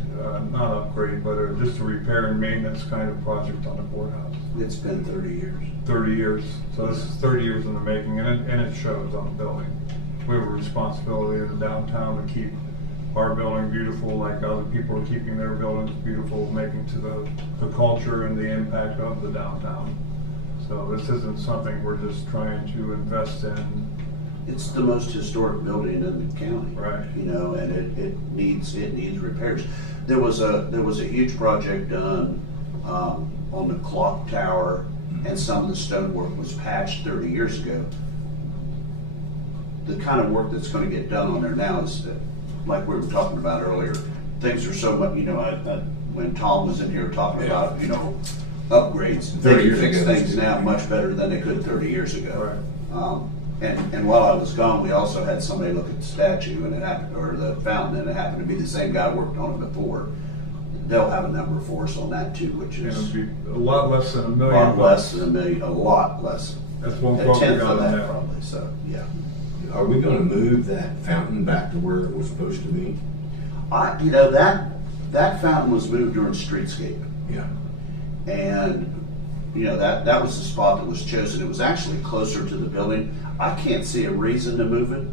not upgrade, but just a repair and maintenance kind of project on the courthouse? It's been 30 years. 30 years. So this is 30 years in the making, and it shows on the building. We have a responsibility in the downtown to keep our building beautiful like other people are keeping their buildings beautiful, making to the culture and the impact of the downtown. So this isn't something we're just trying to invest in. It's the most historic building in the county. Right. You know, and it needs repairs. There was a huge project done on the clock tower, and some of the stonework was patched 30 years ago. The kind of work that's going to get done on there now is, like we were talking about earlier, things are so much, you know, when Tom was in here talking about, you know, upgrades, they 30 can years fix ago, things now much better than they could 30 years ago. Right. And while I was gone, we also had somebody look at the statue and it happened, or the fountain, and it happened to be the same guy who worked on it before. They'll have a number for us on that too, which And is it'd be a lot less than $1 a million. lot less than $1 million, a lot less. That's one A quote we tenth got of on that that. probably, so, yeah. Are we gonna move that fountain back to where it was supposed to be? You know, that fountain was moved during streetscape. Yeah. And, you know, that was the spot that was chosen. It was actually closer to the building. I can't see a reason to move it.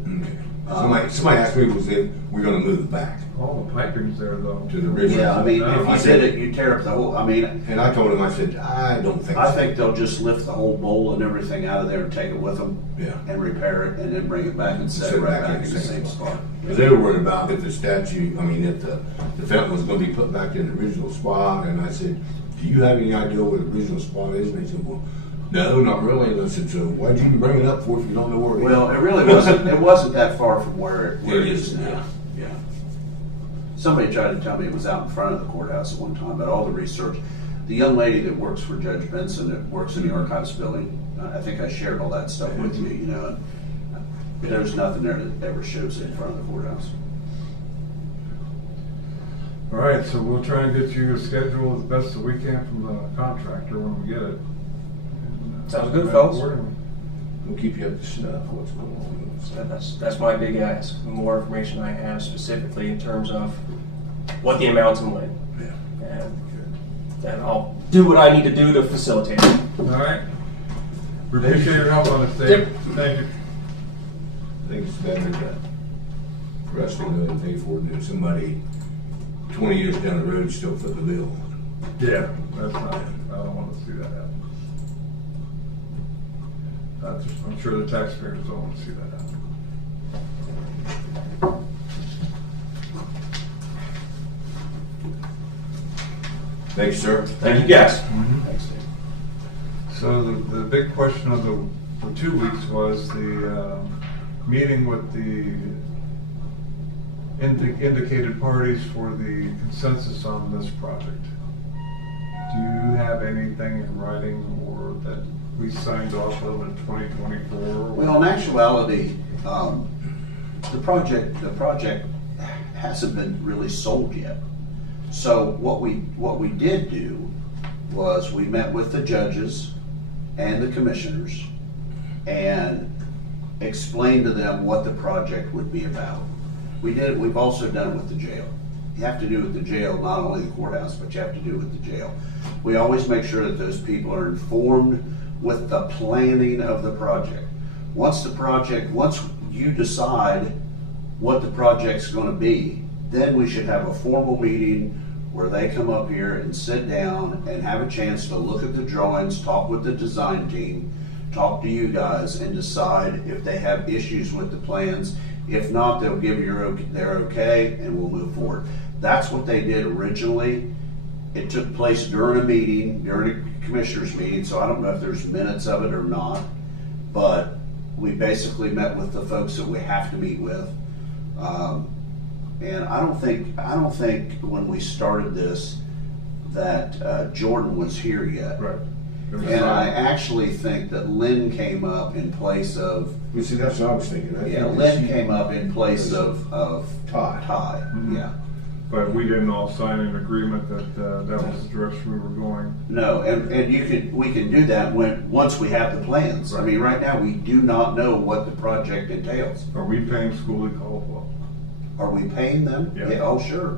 Okay. Somebody asked me, was if we're gonna move it back All the piping's there though. to the original. Yeah, I mean, No, if I you said- did it, you tear up the whole, I mean, And I told him, I said, I don't think so. I think they'll just lift the whole bowl and everything out of there and take it with them. Yeah. And repair it and then bring it back and set Sit it right back in the same spot. spot. Because they were worried about if the statue, I mean, if the fountain was gonna be put back in the original spot, and I said, do you have any idea where the original spot is? And they said, well, no, not really. And I said, so why'd you even bring it up for if you don't know where it is? Well, it really wasn't, it wasn't that far from where it It is is, now. Yeah. Somebody tried to tell me it was out in front of the courthouse at one time, but all the research, the young lady that works for Judge Benson, that works in the archives building, I think I shared all that stuff with you, you know, and there's nothing there that ever shows it in front of the courthouse. All right, so we'll try and get you a schedule as best as we can from the contractor when we get it. And, Sounds good, move fellas. accordingly. We'll keep you up to snuff, what's going on. So that's my big ask. The more information I have specifically in terms of what the amounts and when. Yeah. And then I'll do what I need to do to facilitate it. All right. We appreciate your help on this, Dave. Yep. Thank you. I think it's better that for us to go and pay for it than somebody 20 years down the road still foot the bill. Yeah, that's not, I don't want to see that happen. I'm sure the taxpayers don't want to see that happen. Thanks, sir. Thank you, guys. Thanks, Dave. So the big question of the 2 weeks was the meeting with the indicated parties for the consensus on this project. Do you have anything in writing or that we signed off of in 2024? Well, in actuality, the project hasn't been really sold yet. So what we did do was we met with the judges and the commissioners and explained to them what the project would be about. We've also done it with the jail. You have to do it with the jail, not only the courthouse, but you have to do it with the jail. We always make sure that those people are informed with the planning of the project. Once you decide what the project's gonna be, then we should have a formal meeting where they come up here and sit down and have a chance to look at the drawings, talk with the design team, talk to you guys, and decide if they have issues with the plans. If not, they'll give you their okay, and we'll move forward. That's what they did originally, It took place during a meeting, during a commissioners meeting, so I don't know if there's minutes of it or not. But we basically met with the folks that we have to meet with. And I don't think when we started this that Jordan was here yet. Right. And I actually think that Lynn came up in place of, You see, that's what I was thinking. I yeah, think Lynn that came up in place of Ty. Ty, Mhm. yeah. But we didn't all sign an agreement that that was the direction we were going. No, and we can do that once we have the plans. I mean, right now, we do not know what the project entails. Are we paying Schooley Caldwell? Are we paying them? Yeah. Oh, sure.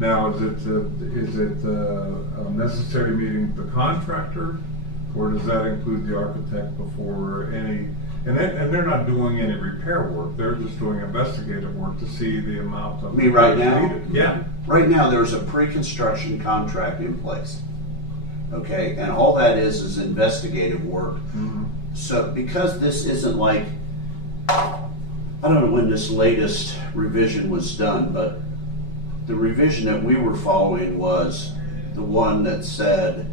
Now, is it necessary meeting the contractor, or does that include the architect before any? And they're not doing any repair work. They're just doing investigative work to see the amount of. You mean right repairs now? needed. Yeah. Right now, there's a pre-construction contract in place. Okay, and all that is investigative work. Mhm. So, because this isn't like, I don't know when this latest revision was done, but the revision that we were following was the one that said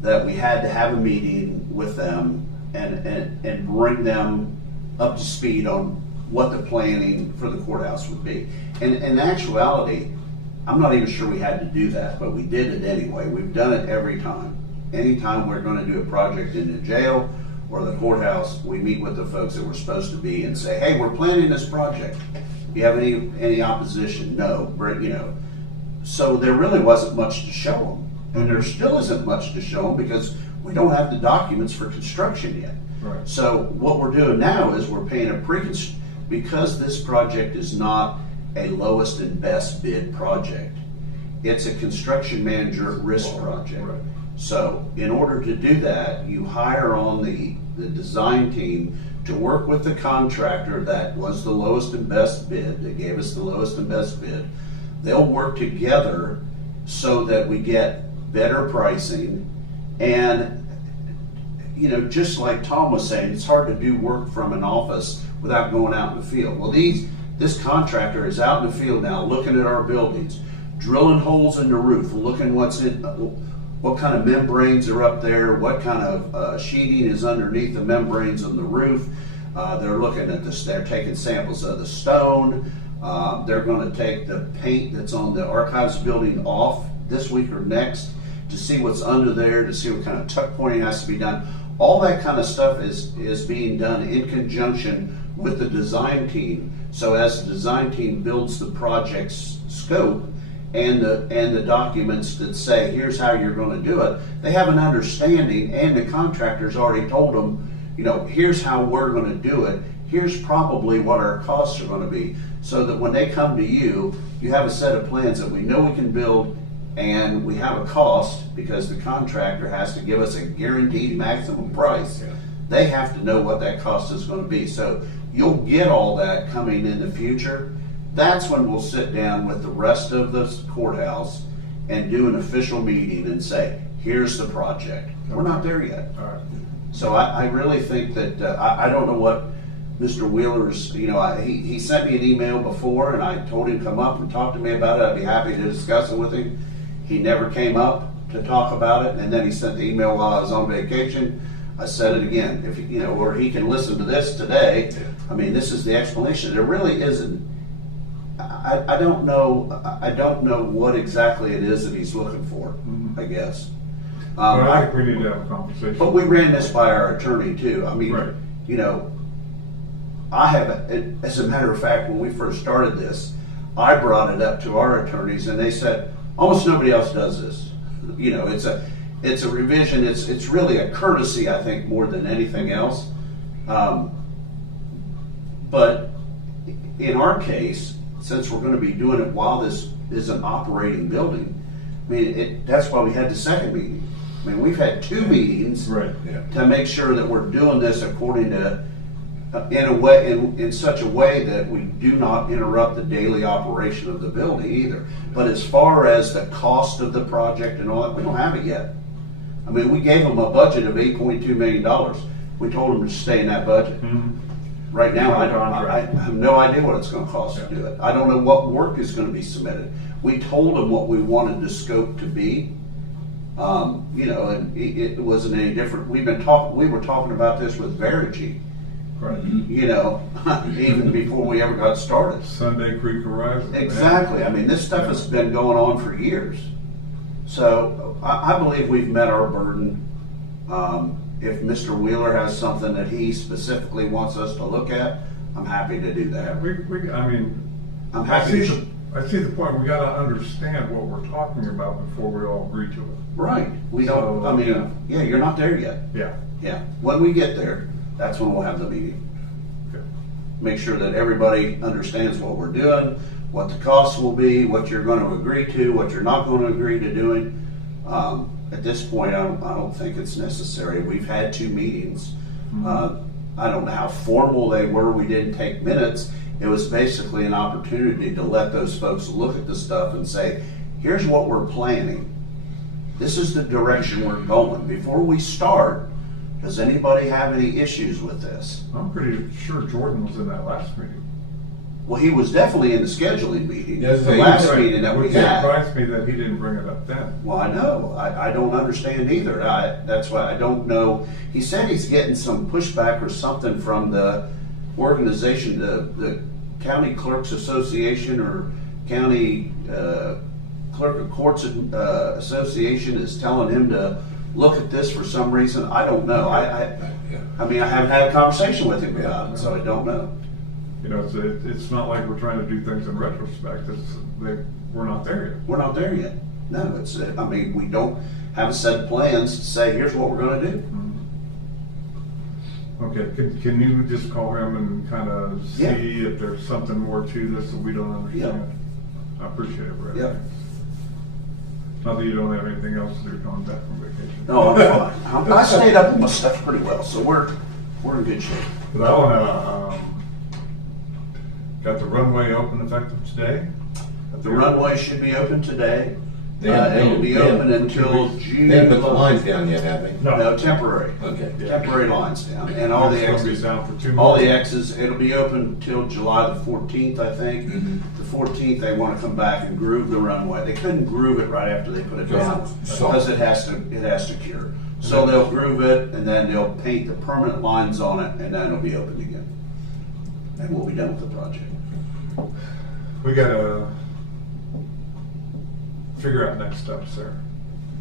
that we had to have a meeting with them and bring them up to speed on what the planning for the courthouse would be. And in actuality, I'm not even sure we had to do that, but we did it anyway. We've done it every time. Anytime we're gonna do a project in the jail or the courthouse, we meet with the folks that we're supposed to be and say, hey, we're planning this project. Do you have any opposition? No, you know. So there really wasn't much to show them. And there still isn't much to show them because we don't have the documents for construction yet. Right. So what we're doing now is we're paying because this project is not a lowest and best bid project. It's a construction manager at risk project. Right. So in order to do that, you hire on the design team to work with the contractor that was the lowest and best bid, that gave us the lowest and best bid. They'll work together so that we get better pricing. And, you know, just like Tom was saying, it's hard to do work from an office without going out in the field. Well, this contractor is out in the field now looking at our buildings, drilling holes in the roof, looking what kind of membranes are up there, what kind of sheeting is underneath the membranes on the roof. They're looking at this, they're taking samples of the stone. They're going to take the paint that's on the archives building off this week or next to see what's under there, to see what kind of tuck pointing has to be done. All that kind of stuff is being done in conjunction with the design team. So as the design team builds the project's scope and the documents that say, here's how you're going to do it, they have an understanding, and the contractor's already told them, you know, here's how we're going to do it. Here's probably what our costs are going to be. So that when they come to you, you have a set of plans that we know we can build, and we have a cost because the contractor has to give us a guaranteed maximum price. Yeah. They have to know what that cost is going to be. So you'll get all that coming in the future. That's when we'll sit down with the rest of the courthouse and do an official meeting and say, here's the project. We're not there yet. All right. So I really think that, I don't know what Mr. Wheeler's, you know, he sent me an email before and I told him to come up and talk to me about it. I'd be happy to discuss it with him. He never came up to talk about it, and then he sent the email while I was on vacation. I said it again, if you know, or he can listen to this today. I mean, this is the explanation. There really isn't. I don't know. I don't know what exactly it is that he's looking for. Mhm. I guess. But I think we need to have a conversation. But we ran this by our attorney too. I mean, Right. you know, I have, as a matter of fact, when we first started this, I brought it up to our attorneys, and they said almost nobody else does this. You know, it's a revision. It's really a courtesy, I think, more than anything else. But in our case, since we're going to be doing it while this is an operating building, I mean, that's why we had the second meeting. I mean, we've had two meetings Right. Yeah. to make sure that we're doing this according to, in such a way that we do not interrupt the daily operation of the building either. But as far as the cost of the project and all that, we don't have it yet. I mean, we gave them a budget of $8.2 million. We told them to stay in that budget. Mhm. Right now, I Contract. have no idea what it's gonna cost to do it. I don't know what work is gonna be submitted. We told them what we wanted the scope to be, You know, and it wasn't any different. We were talking about this with Verigy, Right. you know, even before we ever got started. Sunday Creek Horizon. Exactly. I mean, this stuff has been going on for years. So I believe we've met our burden. If Mr. Wheeler has something that he specifically wants us to look at, I'm happy to do that. I mean, I'm I happy see to. I see the point. We gotta understand what we're talking about before we all agree to it. Right. We don't, So, I mean, yeah, you're not there yet. Yeah. Yeah. When we get there, that's when we'll have the meeting. Okay. Make sure that everybody understands what we're doing, what the costs will be, what you're going to agree to, what you're not going to agree to doing. At this point, I don't think it's necessary. We've had 2 meetings. I don't know how formal they were. We didn't take minutes. It was basically an opportunity to let those folks look at the stuff and say, here's what we're planning. This is the direction we're going. Before we start, does anybody have any issues with this? I'm pretty sure Jordan was in that last meeting. Well, he was definitely in the scheduling meeting, Yes, the he last was. meeting that we Which had. surprised me that he didn't bring it up then. Well, I know. I don't understand either. That's why I don't know. He said he's getting some pushback or something from the organization, the County Clerks Association or County Clerk of Courts Association is telling him to look at this for some reason. I don't know. I mean, I haven't had a conversation with him about it, so I don't know. You know, it's not like we're trying to do things in retrospect. We're not there yet. We're not there yet. No, I mean, we don't have a set of plans to say, here's what we're gonna do. Okay, can you just call him and kind of see Yeah. if there's something more to this that we don't understand? I appreciate it, Brett. Yeah. Not that you don't have anything else to do coming back from vacation. No, I'm fine. I stayed up on my stuff pretty well, so we're in good shape. But I wanna, got the runway open effective today? The runway should be open today. They haven't- It'll be they open haven't- until June. They haven't put the lines down yet, have they? No, temporary. Okay. Temporary lines down, and all the It's gonna be X's. down for 2 months. All the X's, it'll be open till July the 14th, I think. The 14th, they want to come back and groove the runway. They couldn't groove it right after they put it down because it has to cure. So they'll groove it and then they'll paint the permanent lines on it and then it'll be open again. And we'll be done with the project. We gotta figure out next steps there,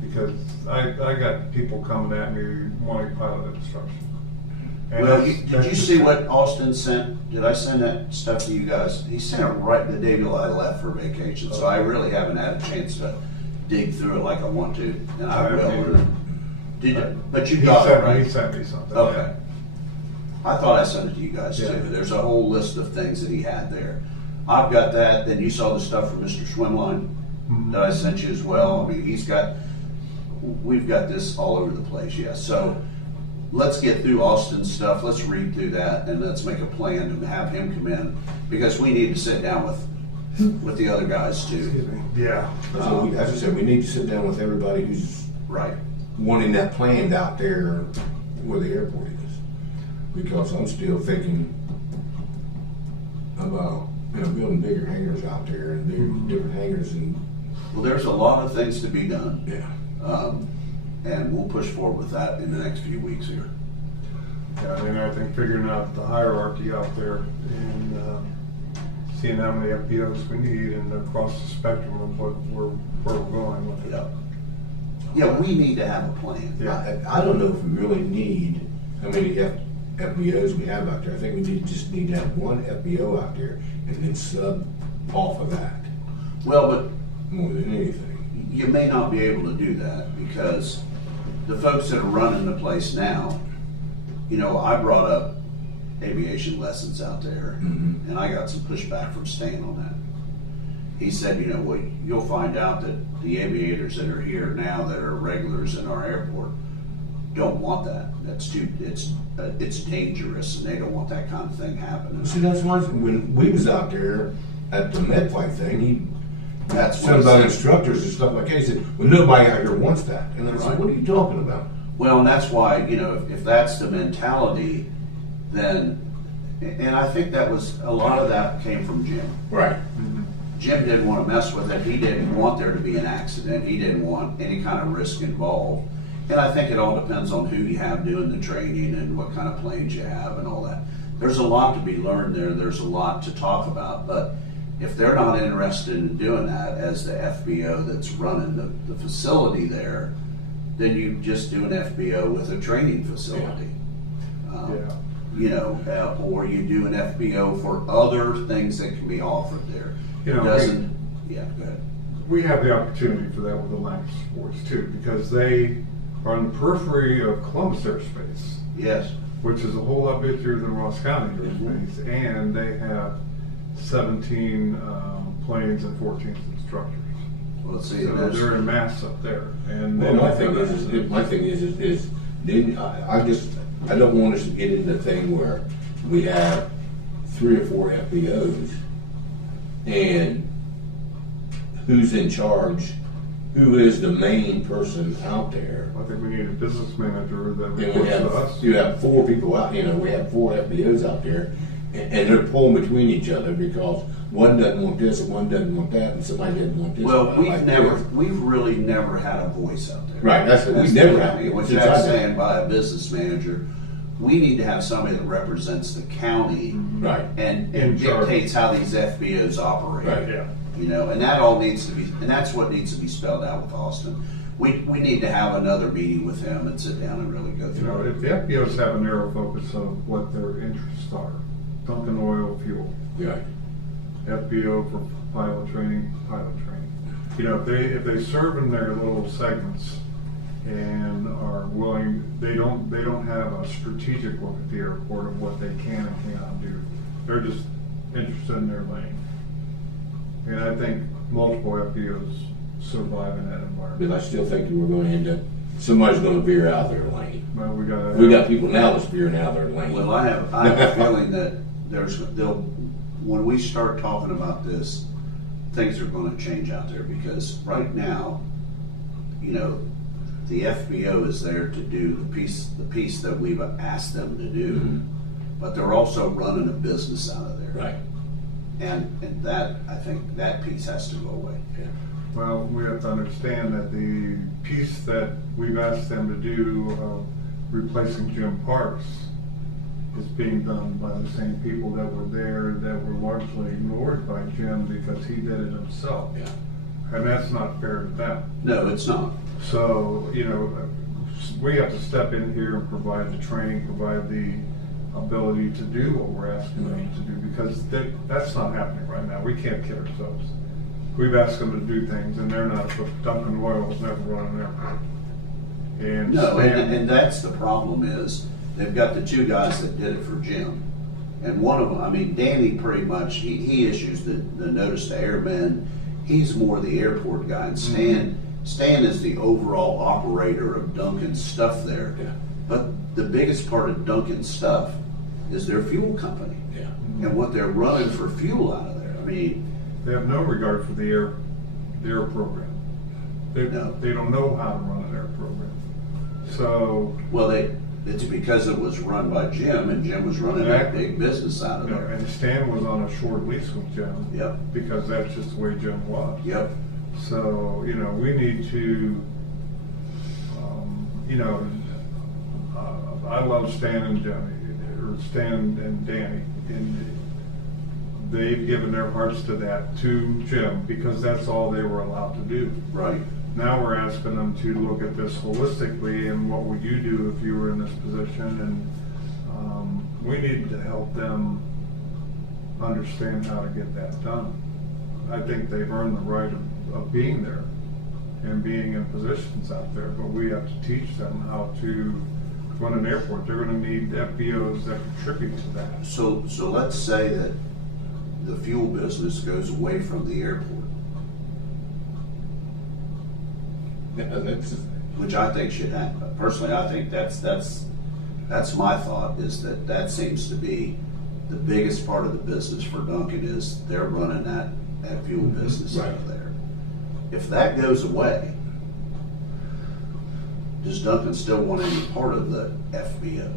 because I got people coming at me wanting pilot instruction. And Well, that's- did that's you just- see what Austin sent? Did I send that stuff to you guys? He sent it right the day I left for vacation, so I really haven't had a chance to dig through it like I want to, and I will. Did you? But you He got it, sent- right? He sent me something. Okay. I thought I sent it to you guys Yeah. too. There's a whole list of things that he had there. I've got that, then you saw the stuff from Mr. Swimline that I sent you as well. I mean, we've got this all over the place, yes. So let's get through Austin's stuff, let's read through that, and let's make a plan to have him come in, because we need to sit down with the other guys too. Excuse me. Yeah. So as I said, we need to sit down with everybody who's Right. wanting that planned out there where the airport is. Because I'm still thinking about, building bigger hangars out there and bigger, different hangars and, Well, there's a lot of things to be done, yeah. and we'll push forward with that in the next few weeks here. Yeah, and I think figuring out the hierarchy out there and seeing how many FPOs we need and across the spectrum of where we're going with it. Yeah. Yeah, we need to have a plan. Yeah. I don't know if we really need how many FBOs we have out there. I think we just need to have one FBO out there and then sub off of that Well, but more than anything. you may not be able to do that because the folks that are running the place now, I brought up aviation lessons out there and I got some pushback from Stan on that. He said, well, you'll find out that the aviators that are here now that are regulars in our airport don't want that. It's dangerous and they don't want that kind of thing happening. See, that's why when we was out there at the MedFlight thing, That's what some he about said. instructors and stuff like that. He said, well, nobody out here wants that. And I said, Right. what are you talking about? Well, and that's why, if that's the mentality, then, and I think that was, a lot of that came from Jim. Right. Jim didn't want to mess with it. He didn't want there to be an accident. He didn't want any kind of risk involved. And I think it all depends on who you have doing the training and what kind of planes you have and all that. There's a lot to be learned there. There's a lot to talk about. But if they're not interested in doing that as the FBO that's running the facility there, then you just do an FBO with a training facility. Yeah. You know, or you do an FBO for other things that can be offered there. You know, It doesn't, yeah, go ahead. We have the opportunity for that with the Lancaster Sports too, because they are on the periphery of Columbus airspace, Yes, which is a whole lot busier than Ross County airspace, and they have 17 planes and 14 instructors. well, let's see, So that's, they're in mass up there, and they Well, my don't thing have is, that. then I don't want us to get into the thing where we have 3 or 4 FBOs and who's in charge, who is the main person out there. I think we need a business manager that And we reports to us. have, you have 4 people out, you know, we have 4 FBOs out there, and they're pulling between each other because one doesn't want this and one doesn't want that, and somebody doesn't want this. well, and I like we've really never had a voice out there. Right, that's what we That's never the- have. What Since Jack's I've been- saying by a business manager, we need to have somebody that represents the county Right. and In charge. dictates how these FBOs operate. Right. Yeah. You know, and that all needs to be, and that's what needs to be spelled out with Austin. We need to have another meeting with him and sit down and really go You know, through if it. the FBOs have a narrow focus of what their interests are, Dunkin' Oil, fuel, Right. FBO for pilot training. You know, if they serve in their little segments and are willing, they don't have a strategic look at the airport of what they can and cannot do. They're just interested in their lane. And I think multiple FBOs survive in that environment. But I still think that we're gonna end up, somebody's gonna veer out of their lane. But we gotta. We got people now that's veering out of their lane. Well, I have a feeling that when we start talking about this, things are gonna change out there, because right now, you know, the FBO is there to do the piece that we've asked them to do, Mhm. but they're also running a business out of there. Right. And that, I think that piece has to go away. Yeah. Well, we have to understand that the piece that we've asked them to do, replacing Jim Parks, is being done by the same people that were there that were largely ignored by Jim because he did it himself. Yeah. And that's not fair to them. No, it's not. So, you know, we have to step in here and provide the training, provide the ability to do what we're asking them to do, because that's not happening right now. We can't kid ourselves. We've asked them to do things and they're not, but Dunkin' Oil was never running an airport. And No, Stan- and that's the problem is, they've got the 2 guys that did it for Jim. And one of them, I mean, Danny pretty much, he issues the notice to airmen. He's more the airport guy. And Stan is the overall operator of Dunkin's stuff there. Yeah. But the biggest part of Dunkin's stuff is their fuel company Yeah. and what they're running for fuel out of there. I mean, They have no regard for the air program. No. They don't know how to run an air program. So, well, it's because it was run by Jim, and Jim was running that big business out of you know, there. and Stan was on a short lease with Jim. Yep. Because that's just the way Jim was. Yep. So, you know, we need to, you know, I love Stan and Stan and Danny, and they've given their hearts to that, to Jim, because that's all they were allowed to do. Right. Now we're asking them to look at this holistically, and what would you do if you were in this position, and we need to help them understand how to get that done. I think they've earned the right of being there and being in positions out there, but we have to teach them how to run an airport. They're gonna need FBOs that contribute to that. So let's say that the fuel business goes away from the airport, That's, which I think should happen. Personally, I think that's my thought, is that seems to be the biggest part of the business for Dunkin', is they're running that fuel business out of there. If that goes away, does Dunkin' still want any part of the FBO?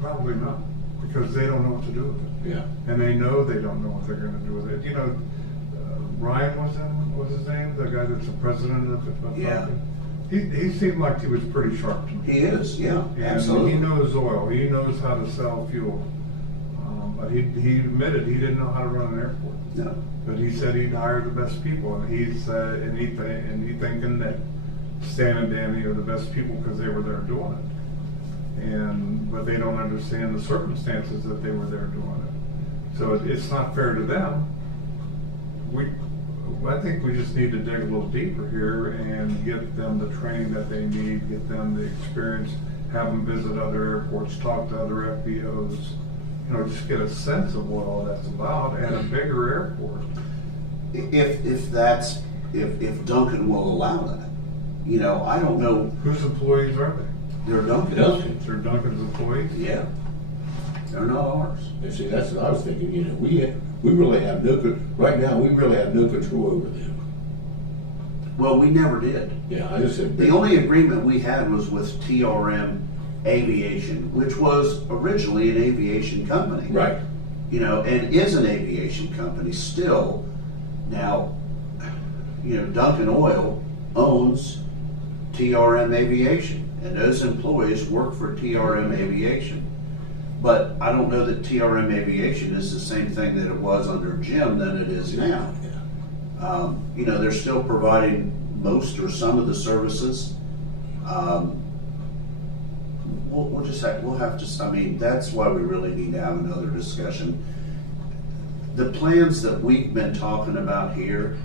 Probably not, because they don't know what to do with it. yeah. And they know they don't know what they're gonna do with it. You know, Ryan was his name, the guy that's the president of the Yeah. company. He seemed like he was pretty sharp to me. He is, yeah, And absolutely. he knows oil, he knows how to sell fuel. But he admitted he didn't know how to run an airport. No. But he said he'd hire the best people, and he thinking that Stan and Danny are the best people because they were there doing it. But they don't understand the circumstances that they were there doing it. So it's not fair to them. I think we just need to dig a little deeper here and get them the training that they need, get them the experience, have them visit other airports, talk to other FBOs, just get a sense of what all that's about, and a bigger airport. If Duncan will allow that, I don't know. Whose employees are they? They're Duncan's. Duncan. They're Duncan's employees? Yeah. They're not ours. And see, that's what I was thinking, we really have right now, we really have no control over them. Well, we never did. Yeah, I just said. The only agreement we had was with TRM Aviation, which was originally an aviation company. Right. And is an aviation company still. Now, Duncan Oil owns TRM Aviation, and those employees work for TRM Aviation. But I don't know that TRM Aviation is the same thing that it was under Jim than it is now. Yeah. They're still providing most or some of the services. We'll have to, that's why we really need to have another discussion. The plans that we've been talking about here,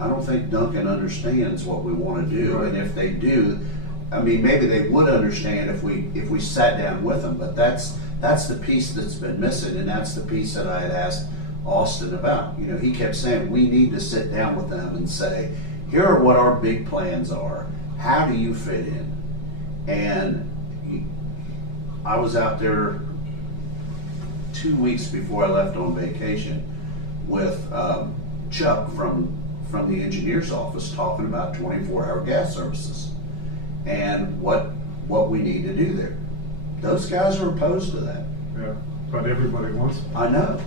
I don't think Duncan understands what we want to do. Right. And if they do, maybe they would understand if we sat down with them, but that's the piece that's been missing, and that's the piece that I had asked Austin about. He kept saying, we need to sit down with them and say, here are what our big plans are. How do you fit in? And I was out there 2 weeks before I left on vacation with Chuck from the engineer's office talking about 24-hour gas services and what we need to do there. Those guys are opposed to that. Yeah, but everybody wants them. I know.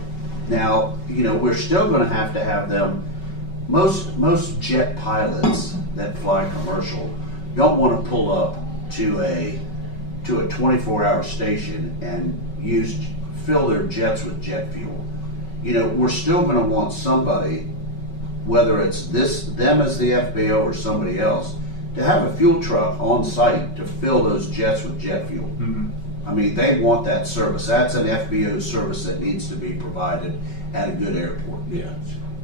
Now, we're still going to have them. Most jet pilots that fly commercial don't want to pull up to a 24-hour station and fill their jets with jet fuel. We're still going to want somebody, whether it's them as the FBO or somebody else, to have a fuel truck on site to fill those jets with jet fuel. Mm-hmm. They want that service. That's an FBO service that needs to be provided at a good airport. Yeah.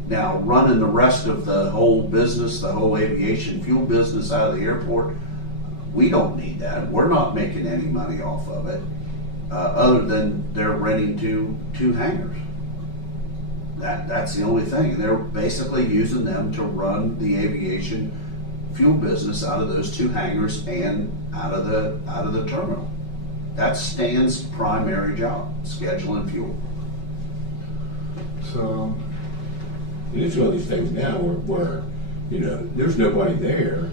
Now, running the rest of the whole business, the whole aviation fuel business out of the airport, we don't need that. We're not making any money off of it, other than they're renting two hangars. That's the only thing. And they're basically using them to run the aviation fuel business out of those two hangars and out of the terminal. That's Stan's primary job, scheduling fuel. So, And it's one of these things now where there's nobody there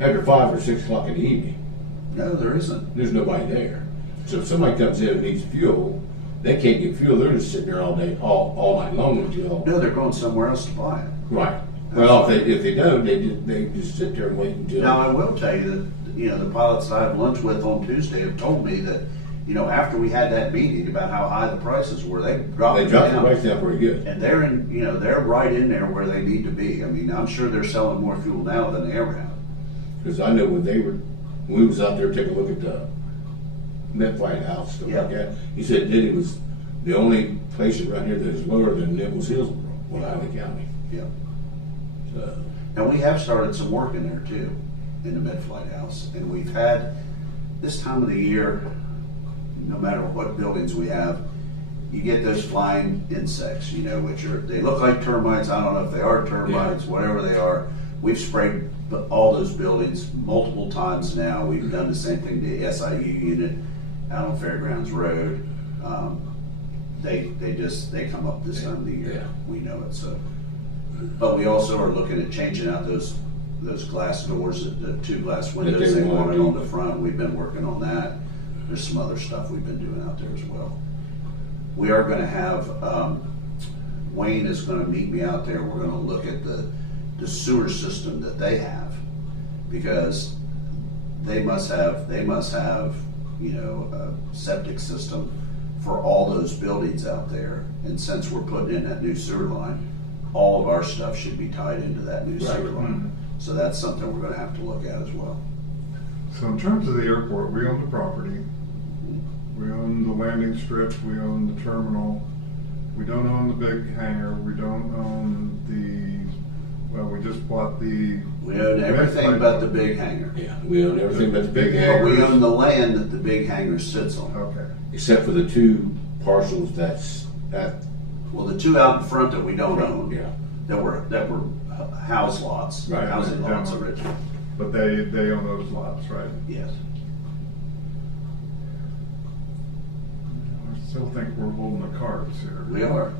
after 5 or 6 o'clock in the evening. No, there isn't. There's nobody there. So if somebody comes in and needs fuel, they can't get fuel. They're just sitting there all day, all night long until. No, they're going somewhere else to buy it. Right. Well, if they don't, they just sit there and wait until. Now, I will tell you that, the pilots that I had lunch with on Tuesday have told me that, after we had that meeting about how high the prices were, they dropped They them dropped the down. price down pretty good. And they're they're right in there where they need to be. I'm sure they're selling more fuel now than they ever have. Because I know when we was out there taking a look at the Met-Flight House, stuff like that, he said that it was the only place around here that is lower than Nichols Hillsborough, Wyoming County. Yeah. So, Now, we have started some work in there too, in the Mid-Flight House. And we've had, this time of the year, no matter what buildings we have, you get those flying insects, which they look like termites. I don't know if they are termites, whatever they are. We've sprayed all those buildings multiple times now. We've done the same thing to the SIU unit out on Fairgrounds Road. They come up this time of the year. Yeah. We know it. So, but we also are looking at changing out those glass doors, the 2 glass windows they they want wanted to on do. the front. We've been working on that. There's some other stuff we've been doing out there as well. We are going to have Wayne is gonna meet me out there, we're gonna look at the sewer system that they have. Because they must have, you know, a septic system for all those buildings out there. And since we're putting in that new sewer line, all of our stuff should be tied into that new sewer line. So that's something we're gonna have to look at as well. So in terms of the airport, we own the property, we own the landing strip, we own the terminal, we don't own the big hangar, we don't own well, we just bought the. We own everything but the big hangar. Yeah, we own everything but the big But hangar. we own the land that the big hangar sits on. Okay, Except for the two parcels that, Well, the two out in front that we don't own, yeah. that were house lots, Right. housing lots Yeah. originally. but they own those lots, right? Yes. I still think we're holding the cards here. We are.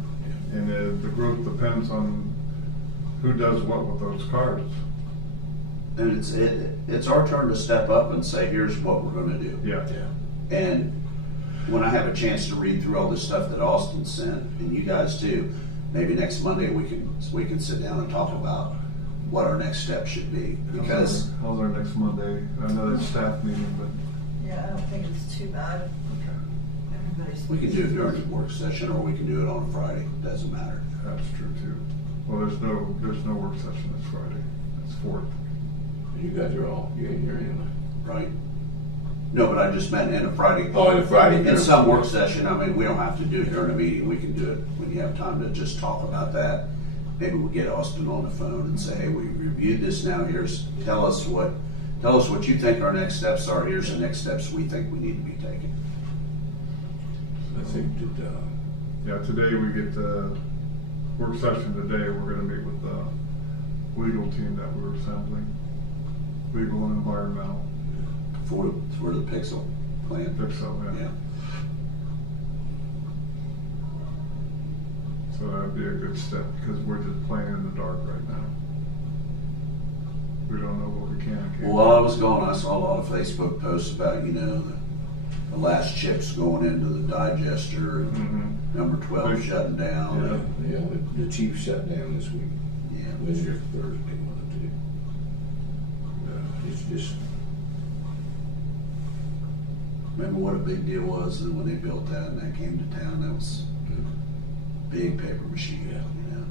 And the growth depends on who does what with those cards. And it's our turn to step up and say, here's what we're gonna do. Yeah. And when I have a chance to read through all this stuff that Austin sent, and you guys too, maybe next Monday we can sit down and talk about what our next step should be. Because How's our next Monday? I know that's staff meeting, but. Yeah, I don't think it's too bad. Okay. Everybody's. we can do it during the work session, or we can do it on a Friday, doesn't matter. That's true too. Well, there's no work session this Friday. It's 4th. You guys are all, you ain't here anyway. Right? No, but I just meant in a Friday. Oh, and a Friday. In some work session, I mean, we don't have to do it during a meeting, we can do it when you have time to just talk about that. Maybe we'll get Austin on the phone and say, hey, we reviewed this now, tell us what you think our next steps are, here's the next steps we think we need to be taking. I think that, Yeah, today we get the work session today. We're gonna meet with the legal team that we're assembling. Legal and environmental. For the Pixel plan. Pixel, Yeah. So that'd be a good step, because we're just playing in the dark right now. We don't know what we can and can't. Well, while I was gone, I saw a lot of Facebook posts about, you know, the last chips going into the digester and Mhm. number 12 shutting down. yeah, the chief shut down this week. Yeah. Wednesday or Thursday, one of the two. It's just, Remember what a big deal was when they built that and that came to town? That was big paper machine, Yeah. you know,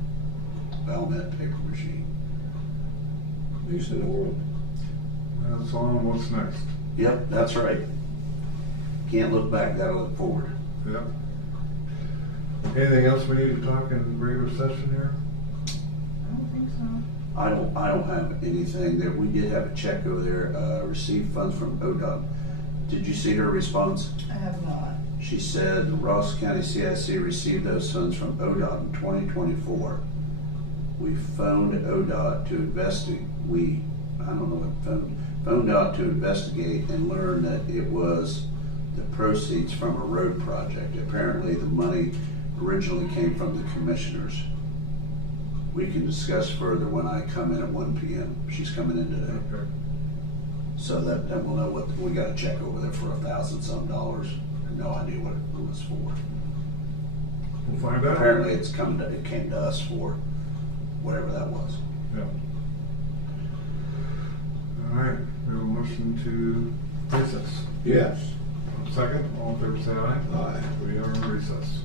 Valmet paper machine. biggest in the world. That's on what's next. Yep, that's right. Can't look back, gotta look forward. Yep. Anything else we need to talk in regular session here? I don't think so. I don't have anything there. We did have a check over there, received funds from ODOT. Did you see her response? I have not. She said the Ross County CIC received those funds from ODOT in 2024. We phoned ODOT to investigate. Phoned out to investigate and learned that it was the proceeds from a road project. Apparently the money originally came from the commissioners. We can discuss further when I come in at 1 p.m. She's coming in today. Okay. So then we'll know what, we got a check over there for $1,000-some. No idea what it was for. We'll find out. Apparently it came to us for whatever that was. Yeah. All right, we have a motion to recess. Yes. Second, all in favor say aye. Aye. We are in recess.